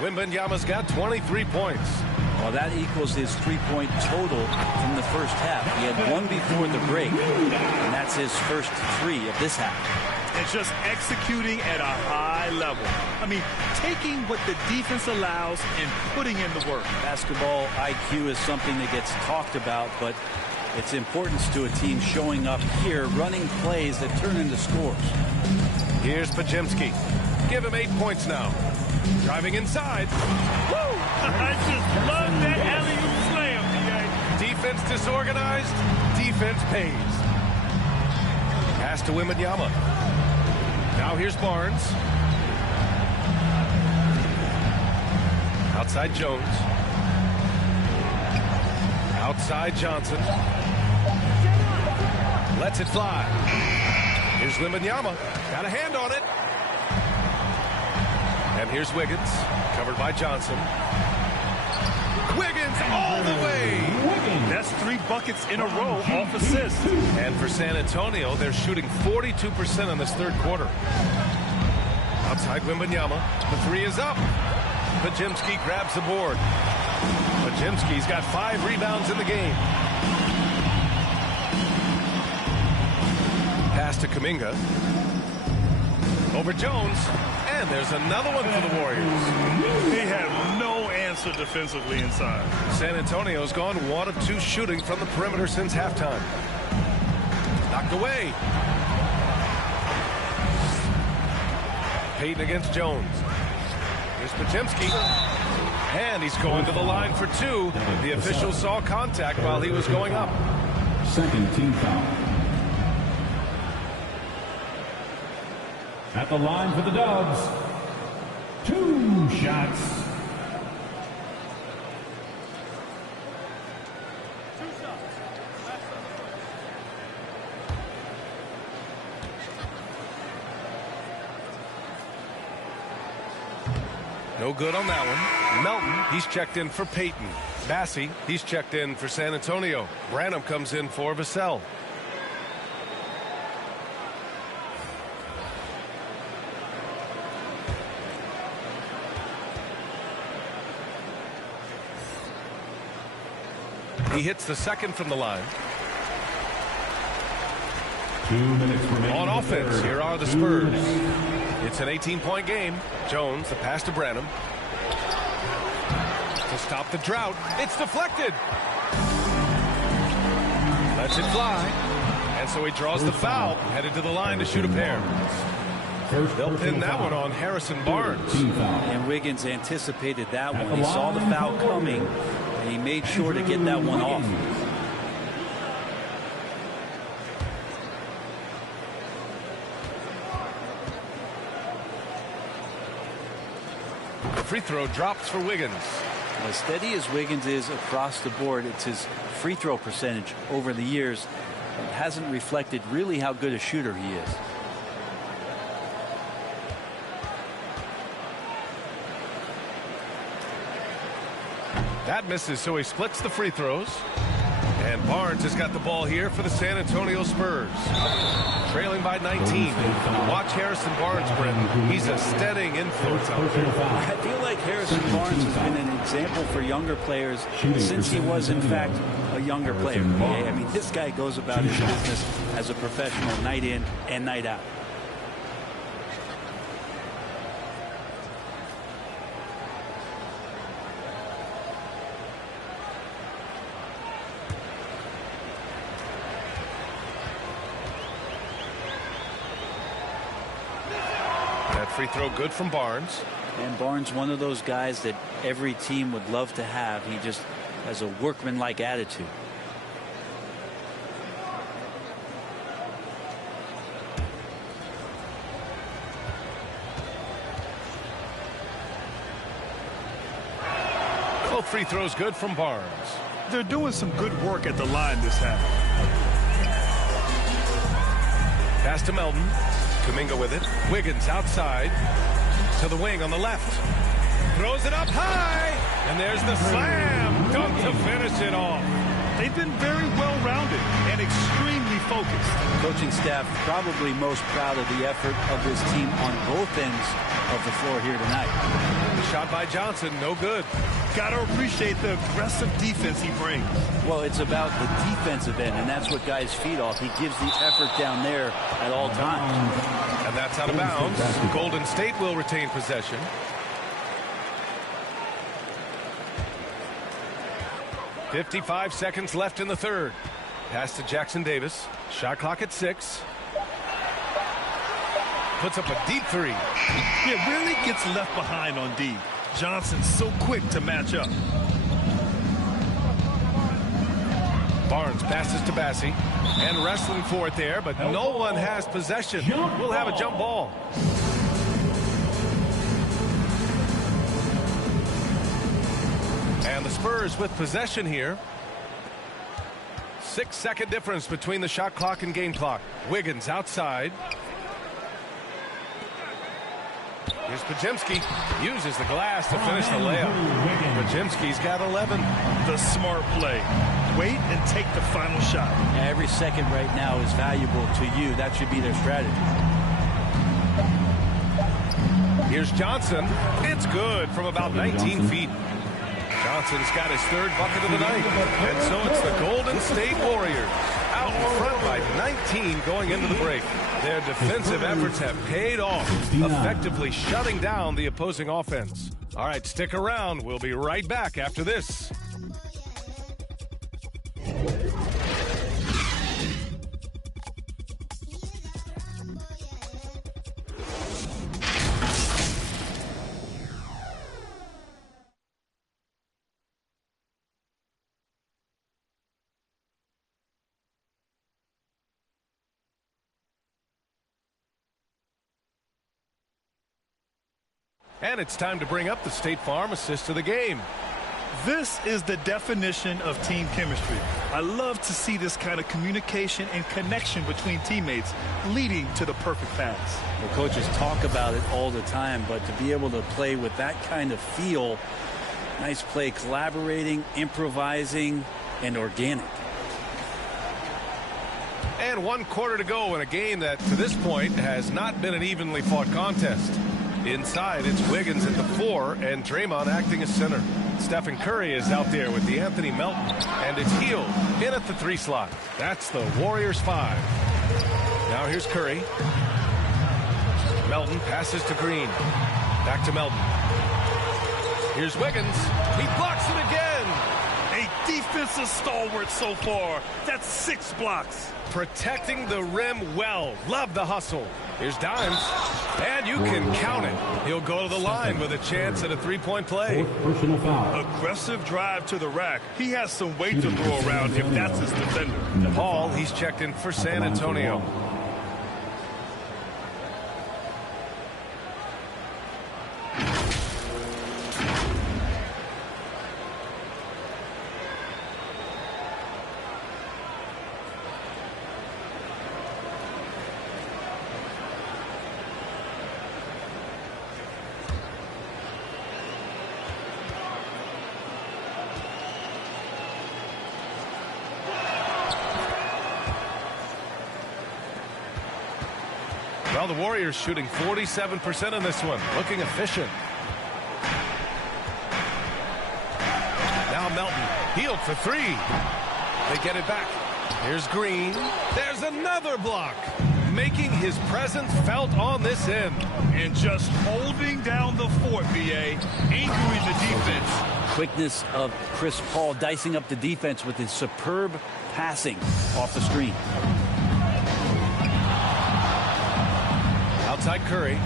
Wembanyama's got 23 points. Well, that equals his three-point total from the first half. He had one before the break, and that's his first 3 of this half. And just executing at a high level. I mean, taking what the defense allows and putting in the work. Basketball IQ is something that gets talked about, but its importance to a team showing up here, running plays that turn into scores. Here's Pajemski. Give him 8 points now. Driving inside. Woo! I just love that alley-oop slam, D.A. Defense disorganized. Defense pays. Pass to Wembanyama. Now here's Barnes. Outside Jones. Outside Johnson. Lets it fly. Here's Wembanyama. Got a hand on it. And here's Wiggins. Covered by Johnson. Wiggins all the way. That's 3 buckets in a row off assist. And for San Antonio, they're shooting 42% in this third quarter. Outside Wembanyama. The 3 is up. Pajemski grabs the board. Pajemski's got 5 rebounds in the game. Pass to Kuminga. Over Jones. And there's another one for the Warriors. They have no answer defensively inside. San Antonio's gone 1 of 2 shooting from the perimeter since halftime. Knocked away. Payton against Jones. Here's Pajemski. And he's going to the line for 2. The official saw contact while he was going up. Second team foul. At the line for the Dubs, 2 shots. No good on that one. Melton, he's checked in for Peyton. Bassey, he's checked in for San Antonio. Branham comes in for Vassell. He hits the second from the line. 2 minutes remaining. On offense, here are the Spurs. It's an 18-point game. Jones, the pass to Branham. To stop the drought, it's deflected. Lets it fly. And so he draws the foul, headed to the line to shoot a pair. They'll pin that one on Harrison Barnes. And Wiggins anticipated that one. He saw the foul coming, and he made sure to get that one off. The free throw drops for Wiggins. As steady as Wiggins is across the board, it's his free throw percentage over the years. It hasn't reflected really how good a shooter he is. That misses, so he splits the free throws. And Barnes has got the ball here for the San Antonio Spurs. Trailing by 19. Watch Harrison Barnes, Brenton. He's a steadying influence out there. I feel like Harrison Barnes has been an example for younger players since he was, in fact, a younger player. I mean, this guy goes about his business as a professional night in and night out. Free throw good from Barnes. And Barnes, one of those guys that every team would love to have. He just has a workmanlike attitude. Both free throws good from Barnes. They're doing some good work at the line this half. Pass to Melton. Kuminga with it. Wiggins outside to the wing on the left. Throws it up high. And there's the slam. Dunk to finish it off. They've been very well-rounded and extremely focused. Coaching staff probably most proud of the effort of this team on both ends of the floor here tonight. The shot by Johnson, no good. Got to appreciate the aggressive defense he brings. Well, it's about the defensive end, and that's what guys feed off. He gives the effort down there at all times. And that's out of bounds. Golden State will retain possession. .55 seconds left in the third. Pass to Jackson Davis. Shot clock at 6. Puts up a deep three. Yeah, really gets left behind on D. Johnson's so quick to match up. Barnes passes to Bassey. And wrestling for it there, but no one has possession. We'll have a jump ball. And the Spurs with possession here. 6-second difference between the shot clock and game clock. Wiggins outside. Here's Podziemski. Uses the glass to finish the layup. Podziemski's got 11. The smart play. Wait and take the final shot. Every second right now is valuable to you. That should be their strategy. Here's Johnson. It's good from about 19 feet. Johnson's got his third bucket of the night. And so it's the Golden State Warriors out in front by 19 going into the break. Their defensive efforts have paid off, effectively shutting down the opposing offense. All right, stick around. We'll be right back after this. And it's time to bring up the State Farm assist of the game. This is the definition of team chemistry. I love to see this kind of communication and connection between teammates leading to the perfect pass. The coaches talk about it all the time, but to be able to play with that kind of feel, nice play, collaborating, improvising, and organic. And 1 quarter to go in a game that, to this point, has not been an evenly fought contest. Inside, it's Wiggins at the 4 and Draymond acting as center. Stephen Curry is out there with the Anthony Melton, and it's Hield in at the 3 slot. That's the Warriors 5. Now here's Curry. Melton passes to Green. Back to Melton. Here's Wiggins. He blocks it again. A defensive stalwart so far. That's 6 blocks. Protecting the rim well. Love the hustle. Here's Dimes. And you can count it. He'll go to the line with a chance at a 3-point play. Personal foul. Aggressive drive to the rack. He has some weight to throw around him. That's his defender. Paul, he's checked in for San Antonio. Well, the Warriors shooting 47% in this one. Looking efficient. Now Melton. Hield for 3. They get it back. Here's Green. There's another block. Making his presence felt on this end. And just holding down the fort, BA. Anchoring the defense. Quickness of Chris Paul dicing up the defense with his superb passing off the screen. Outside Curry.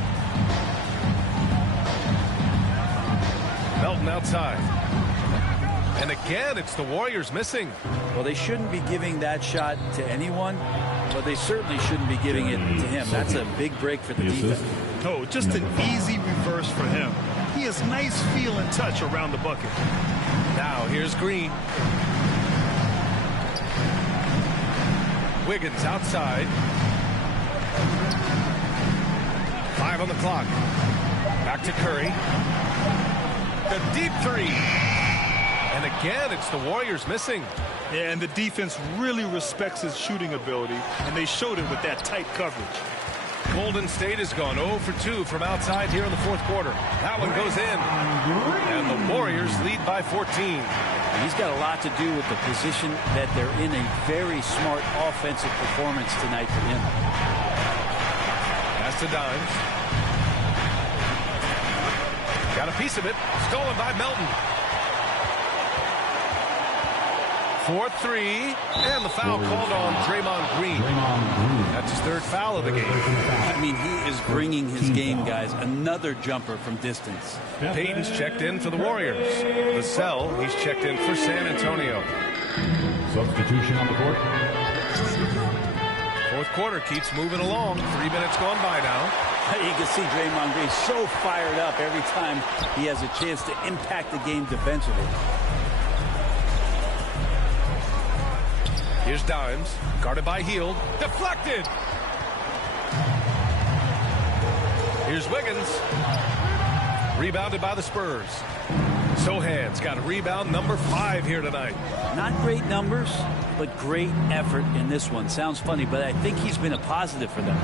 Melton outside. And again, it's the Warriors missing. Well, they shouldn't be giving that shot to anyone, but they certainly shouldn't be giving it to him. That's a big break for the defense. No, just an easy reverse for him. He has nice feel and touch around the bucket. Now here's Green. Wiggins outside. 5 on the clock. Back to Curry. The deep 3. And again, it's the Warriors missing. Yeah, and the defense really respects his shooting ability, and they showed it with that tight coverage. Golden State has gone 0 for 2 from outside here in the 4th quarter. That one goes in. And the Warriors lead by 14. And he's got a lot to do with the position that they're in. A very smart offensive performance tonight for him. Pass to Dimes. Got a piece of it. Stolen by Melton. 4-3. And the foul called on Draymond Green. That's his 3rd foul of the game. I mean, he is bringing his game, guys. Another jumper from distance. Payton's checked in for the Warriors. Vassell, he's checked in for San Antonio. Substitution on the court. 4th quarter keeps moving along. 3 minutes gone by now. You can see Draymond Green so fired up every time he has a chance to impact the game defensively. Here's Dimes, guarded by Hield, deflected. Here's Wiggins, rebounded by the Spurs. Sohan's got a rebound, number 5 here tonight. Not great numbers, but great effort in this one. Sounds funny, but I think he's been a positive for them.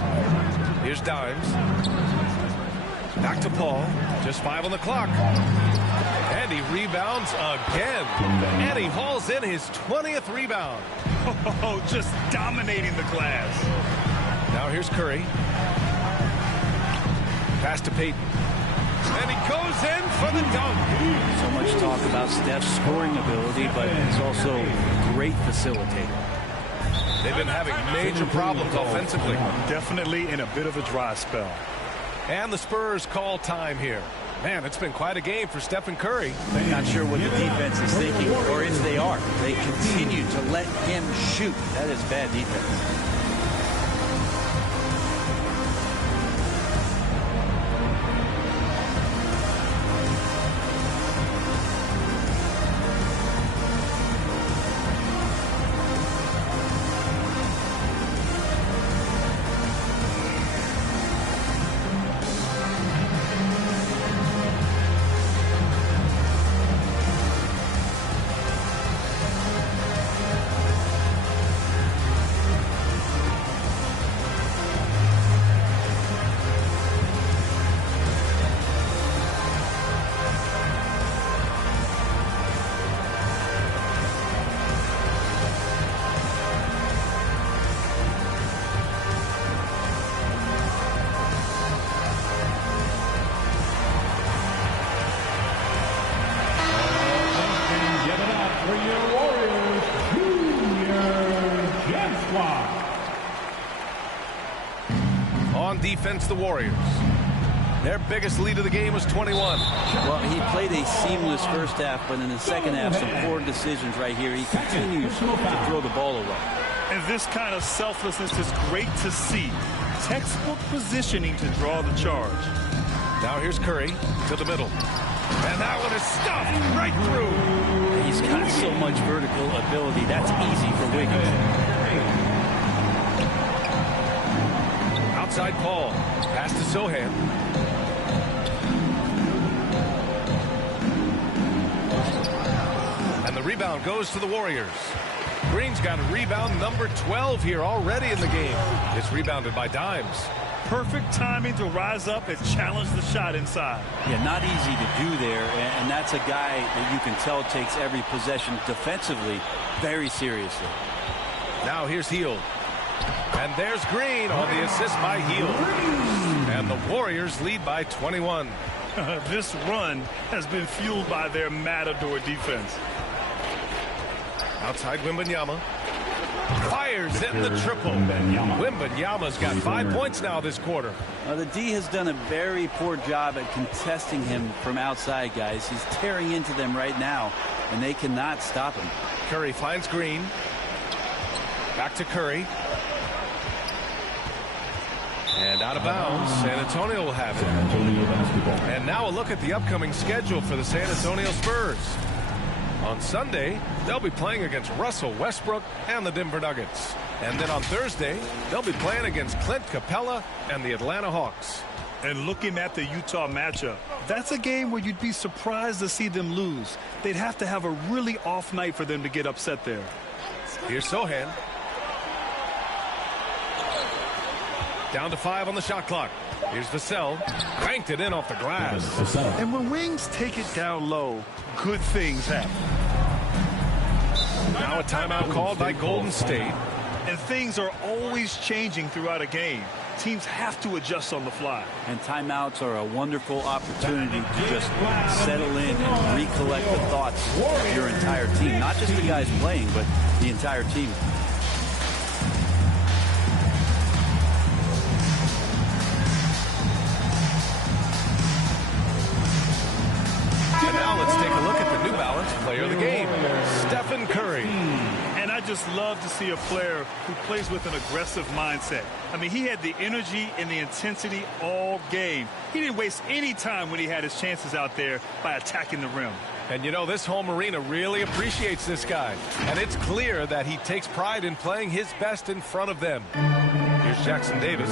Here's Dimes. Back to Paul. Just 5 on the clock. And he rebounds again. And he hauls in his 20th rebound. Oh, just dominating the glass. Now here's Curry. Pass to Payton. And he goes in for the dunk. So much talk about Steph's scoring ability, but he's also a great facilitator. They've been having major problems offensively. Definitely in a bit of a dry spell. And the Spurs call time here. Man, it's been quite a game for Stephen Curry. I'm not sure what the defense is thinking, or if they are. They continue to let him shoot. That is bad defense. On defense, the Warriors. Their biggest lead of the game was 21. Well, he played a seamless first half, but in the second half, some poor decisions right here. He continues to throw the ball away. And this kind of selflessness is great to see. Textbook positioning to draw the charge. Now here's Curry to the middle. And that one is stuffed right through. He's got so much vertical ability. That's easy for Wiggins. Outside Paul. Pass to Sohan. And the rebound goes to the Warriors. Green's got a rebound number 12 here already in the game. It's rebounded by Dimes. Perfect timing to rise up and challenge the shot inside. Yeah, not easy to do there, and that's a guy that you can tell takes every possession defensively very seriously. Now here's Hield. And there's Green on the assist by Hield. And the Warriors lead by 21. This run has been fueled by their matador defense. Outside Wembanyama. Fires in the triple. Wembanyama's got 5 points now this quarter. The D has done a very poor job at contesting him from outside, guys. He's tearing into them right now, and they cannot stop him. Curry finds Green. Back to Curry. And out of bounds. San Antonio will have it. And now a look at the upcoming schedule for the San Antonio Spurs. On Sunday, they'll be playing against Russell Westbrook and the Denver Nuggets. And then on Thursday, they'll be playing against Clint Capella and the Atlanta Hawks. And looking at the Utah matchup, that's a game where you'd be surprised to see them lose. They'd have to have a really off night for them to get upset there. Here's Sohan. Down to 5 on the shot clock. Here's Vassell. Cranked it in off the glass. And when Wings take it down low, good things happen. Now a timeout called by Golden State. And things are always changing throughout a game. Teams have to adjust on the fly. And timeouts are a wonderful opportunity to just settle in and recollect the thoughts of your entire team. Not just the guys playing, but the entire team. And now let's take a look at the New Balance player of the game, Stephen Curry. And I just love to see a player who plays with an aggressive mindset. I mean, he had the energy and the intensity all game. He didn't waste any time when he had his chances out there by attacking the rim. And you know, this home arena really appreciates this guy. And it's clear that he takes pride in playing his best in front of them. Here's Jackson Davis.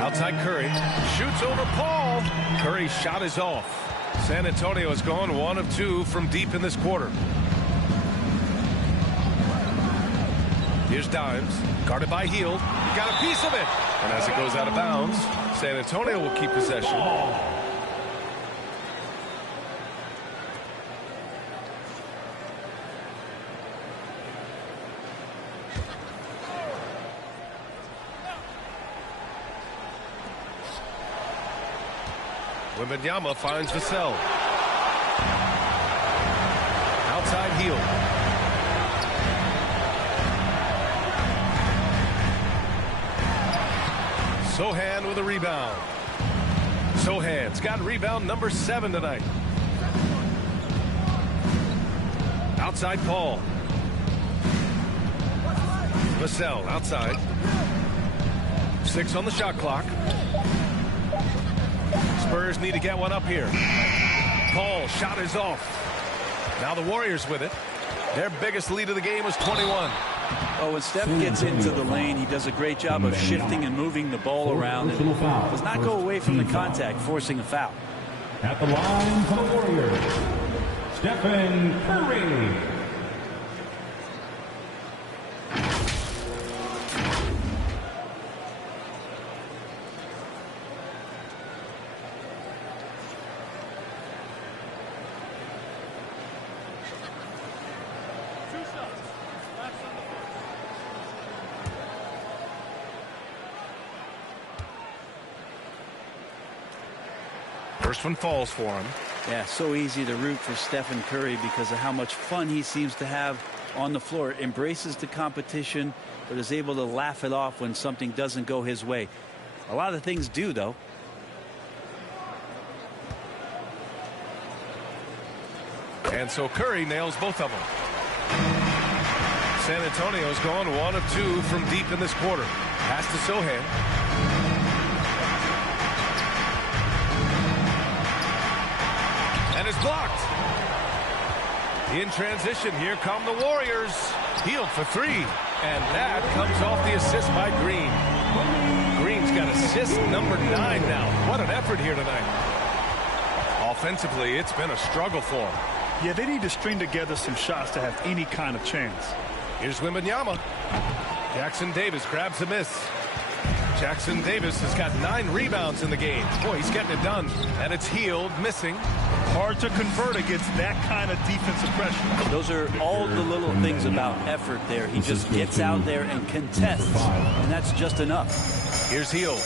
Outside Curry. Shoots over Paul. Curry's shot is off. San Antonio has gone 1 of 2 from deep in this quarter. Here's Dimes. Guarded by Hield. Got a piece of it. And as it goes out of bounds, San Antonio will keep possession. Wembanyama finds Vassell. Outside Hield. Sohan with a rebound. Sohan's got rebound number 7 tonight. Outside Paul. Vassell outside. 6 on the shot clock. Spurs need to get one up here. Paul, shot is off. Now the Warriors with it. Their biggest lead of the game was 21. Oh, when Steph gets into the lane, he does a great job of shifting and moving the ball around and does not go away from the contact, forcing a foul. At the line for the Warriors, Stephen Curry. First one falls for him. Yeah, so easy to root for Stephen Curry because of how much fun he seems to have on the floor, embraces the competition, but is able to laugh it off when something doesn't go his way. A lot of things do, though. And so Curry nails both of them. San Antonio's gone 1 of 2 from deep in this quarter. Pass to Sohan. And is blocked. In transition, here come the Warriors. Hield for 3. And that comes off the assist by Green. Green's got assist number 9 now. What an effort here tonight. Offensively, it's been a struggle for him. Yeah, they need to string together some shots to have any kind of chance. Here's Wembanyama. Jackson Davis grabs a miss. Jackson Davis has got 9 rebounds in the game. Boy, he's getting it done. And it's Hield missing. Hard to convert against that kind of defensive pressure. Those are all the little things about effort there. He just gets out there and contests, and that's just enough. Here's Hield.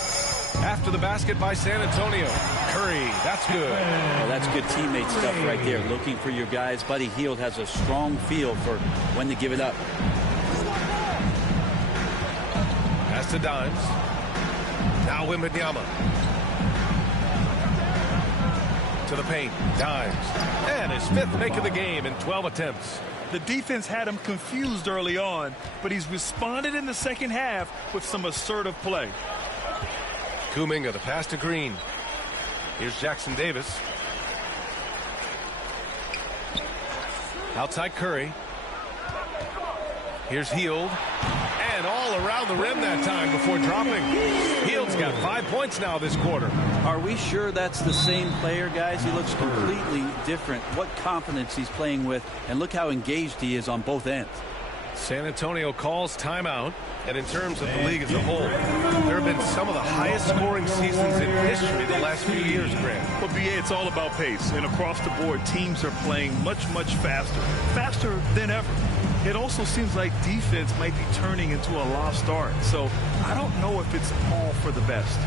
After the basket by San Antonio. Curry, that's good. Well, that's good teammate stuff right there. Looking for your guys. Buddy Hield has a strong feel for when to give it up. Pass to Dimes. Now Wembanyama. To the paint. Dimes. And his 5th make of the game in 12 attempts. The defense had him confused early on, but he's responded in the second half with some assertive play. Kuminga, the pass to Green. Here's Jackson Davis. Outside Curry. Here's Hield. And all around the rim that time before dropping. Hield's got 5 points now this quarter. Are we sure that's the same player, guys? He looks completely different. What confidence he's playing with, and look how engaged he is on both ends. San Antonio calls timeout. And in terms of the league as a whole, there have been some of the highest scoring seasons in history the last few years, Grant. Well, BA, it's all about pace. And across the board, teams are playing much, much faster. Faster than ever. It also seems like defense might be turning into a lost art. So I don't know if it's all for the best.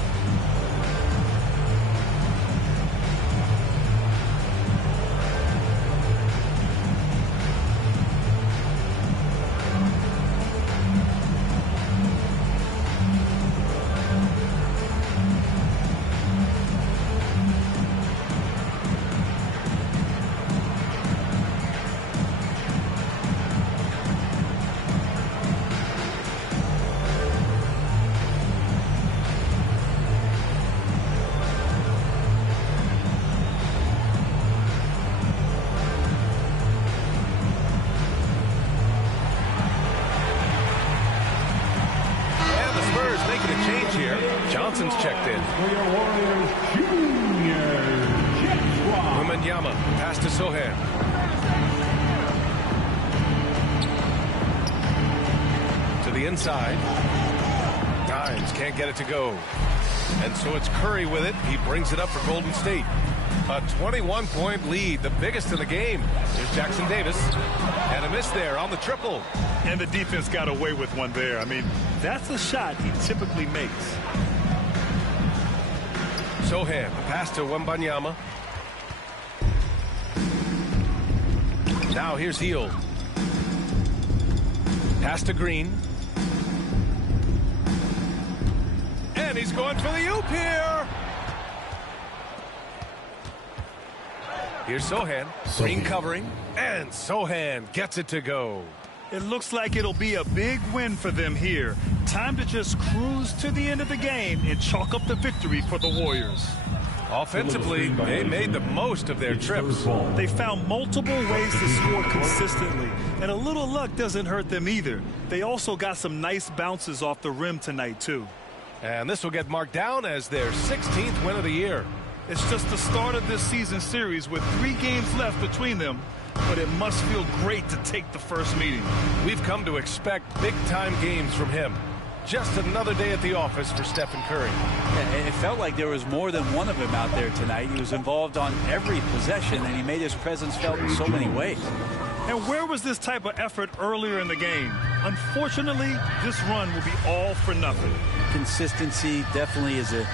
Johnson's checked in. Wembanyama, pass to Sohan. To the inside. Dimes can't get it to go. And so it's Curry with it. He brings it up for Golden State. A 21-point lead, the biggest in the game. Here's Jackson Davis. And a miss there on the triple. And the defense got away with one there. I mean, that's a shot he typically makes. Sohan, pass to Wembanyama. Now here's Hield. Pass to Green. And he's going for the oop here. Here's Sohan. Green covering. And Sohan gets it to go. It looks like it'll be a big win for them here. Time to just cruise to the end of the game and chalk up the victory for the Warriors. Offensively, they made the most of their trips. They found multiple ways to score consistently, and a little luck doesn't hurt them either. They also got some nice bounces off the rim tonight, too. And this will get marked down as their 16th win of the year. It's just the start of this season series with 3 games left between them, but it must feel great to take the first meeting. We've come to expect big-time games from him. Just another day at the office for Stephen Curry. Yeah, it felt like there was more than one of him out there tonight. He was involved on every possession, and he made his presence felt in so many ways. And where was this type of effort earlier in the game? Unfortunately, this run will be all for nothing. Consistency definitely is a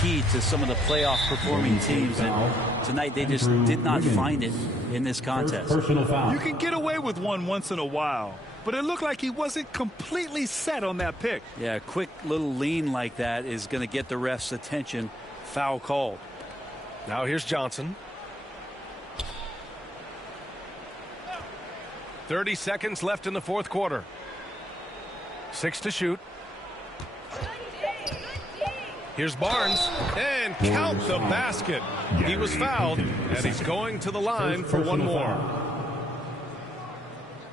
key to some of the playoff performing teams, and tonight they just did not find it in this contest. You can get away with one once in a while, but it looked like he wasn't completely set on that pick. Yeah, a quick little lean like that is going to get the ref's attention. Foul called. Now here's Johnson. 30 seconds left in the fourth quarter. 6 to shoot. Here's Barnes, and count the basket. He was fouled, and he's going to the line for one more.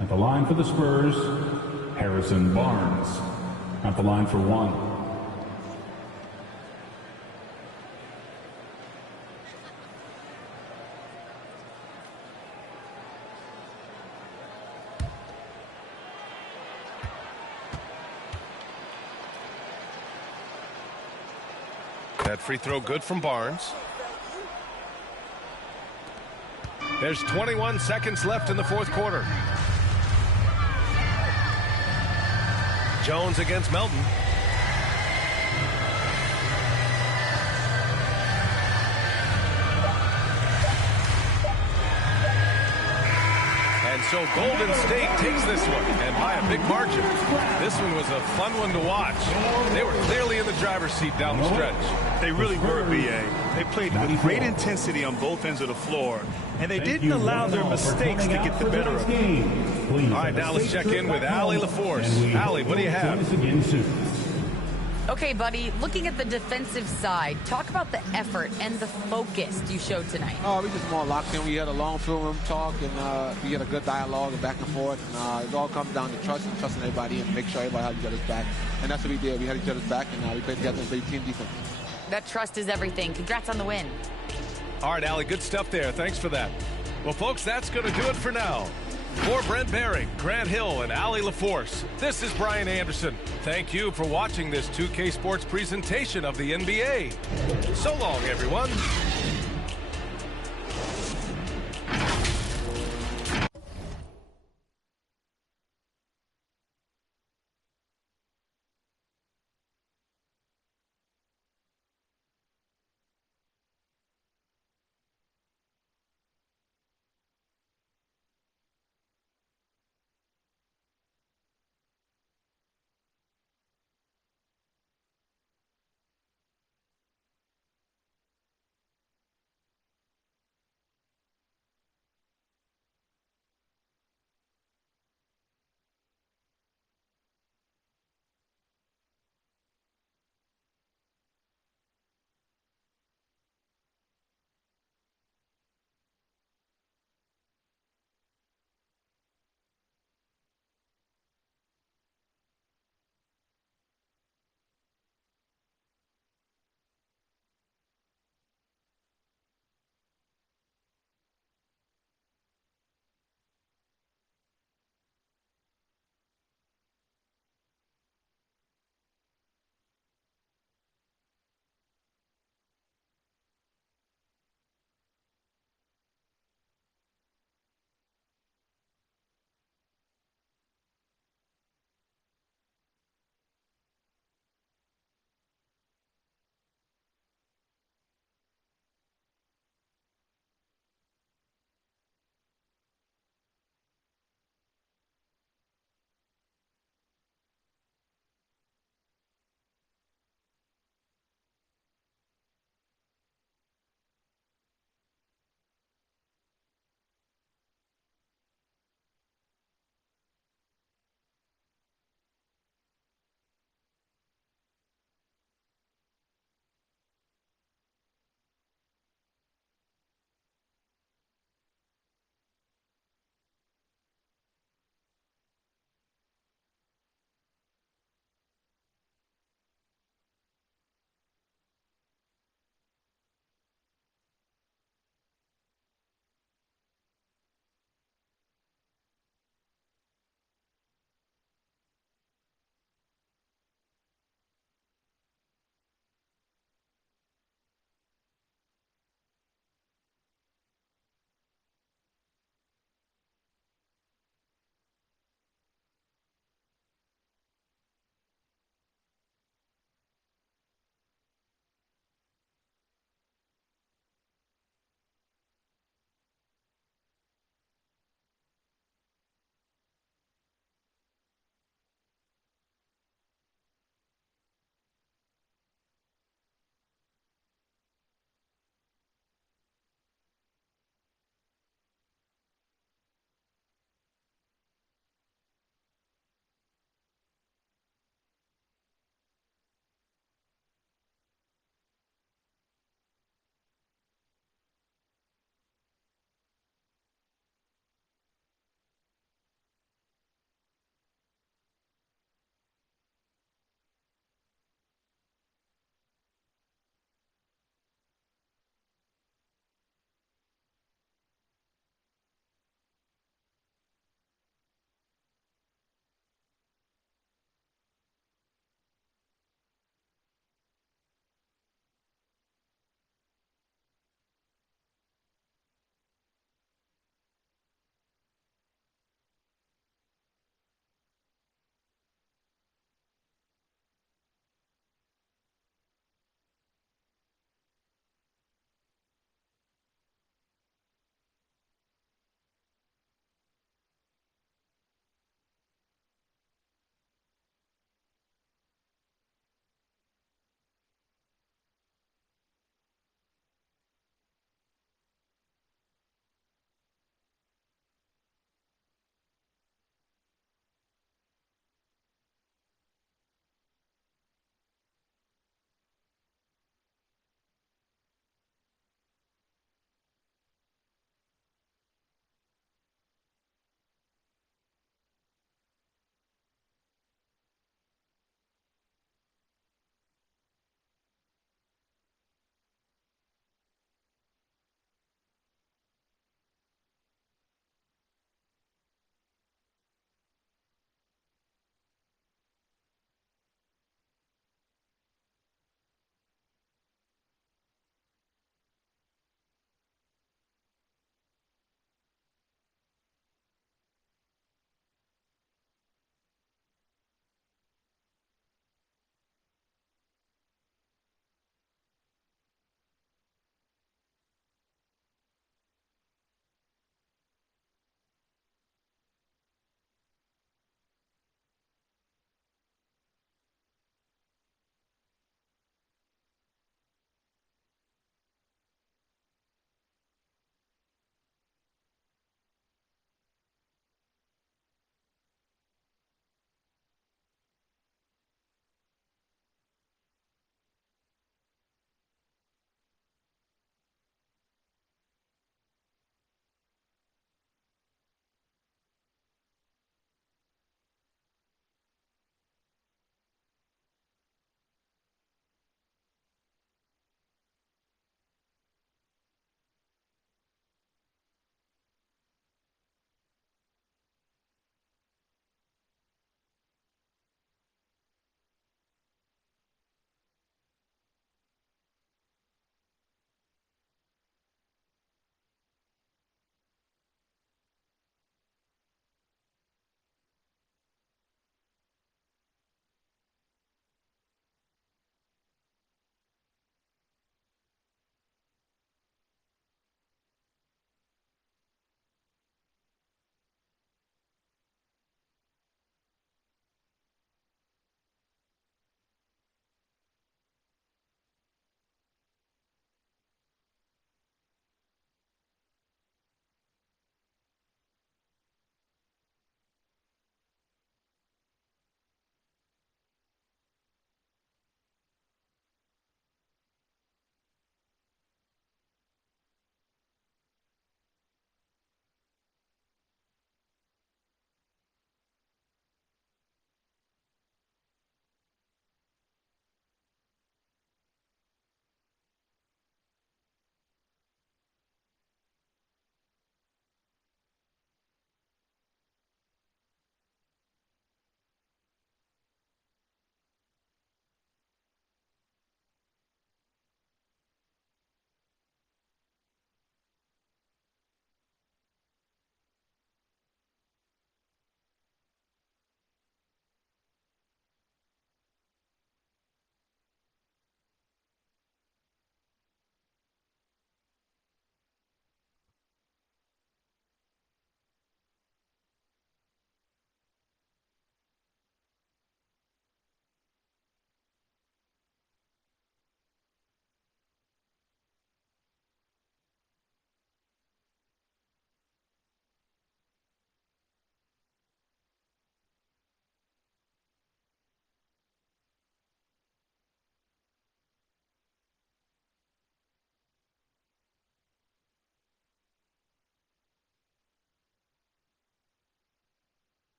At the line for the Spurs, Harrison Barnes. At the line for one. That free throw good from Barnes. There's 21 seconds left in the fourth quarter. Jones against Melton. And so Golden State takes this one, and by a big margin. This one was a fun one to watch. They were clearly in the driver's seat down the stretch. They really were, B.A. They played with great intensity on both ends of the floor, and they didn't allow their mistakes to get the better of them. All right, now let's check in with Allie LaForce. Allie, what do you have? Okay, buddy, looking at the defensive side, talk about the effort and the focus you showed tonight. We just more locked in. We had a long film room talk, and we had a good dialogue and back and forth. And it all comes down to trust and trusting everybody and make sure everybody has each other's back. And that's what we did. We had each other's back, and we played together and played team defense. That trust is everything. Congrats on the win. All right, Allie, good stuff there. Thanks for that. Well, folks, that's going to do it for now. For Brent Barry, Grant Hill, and Allie LaForce, this is Brian Anderson. Thank you for watching this 2K Sports presentation of the NBA. So long, everyone.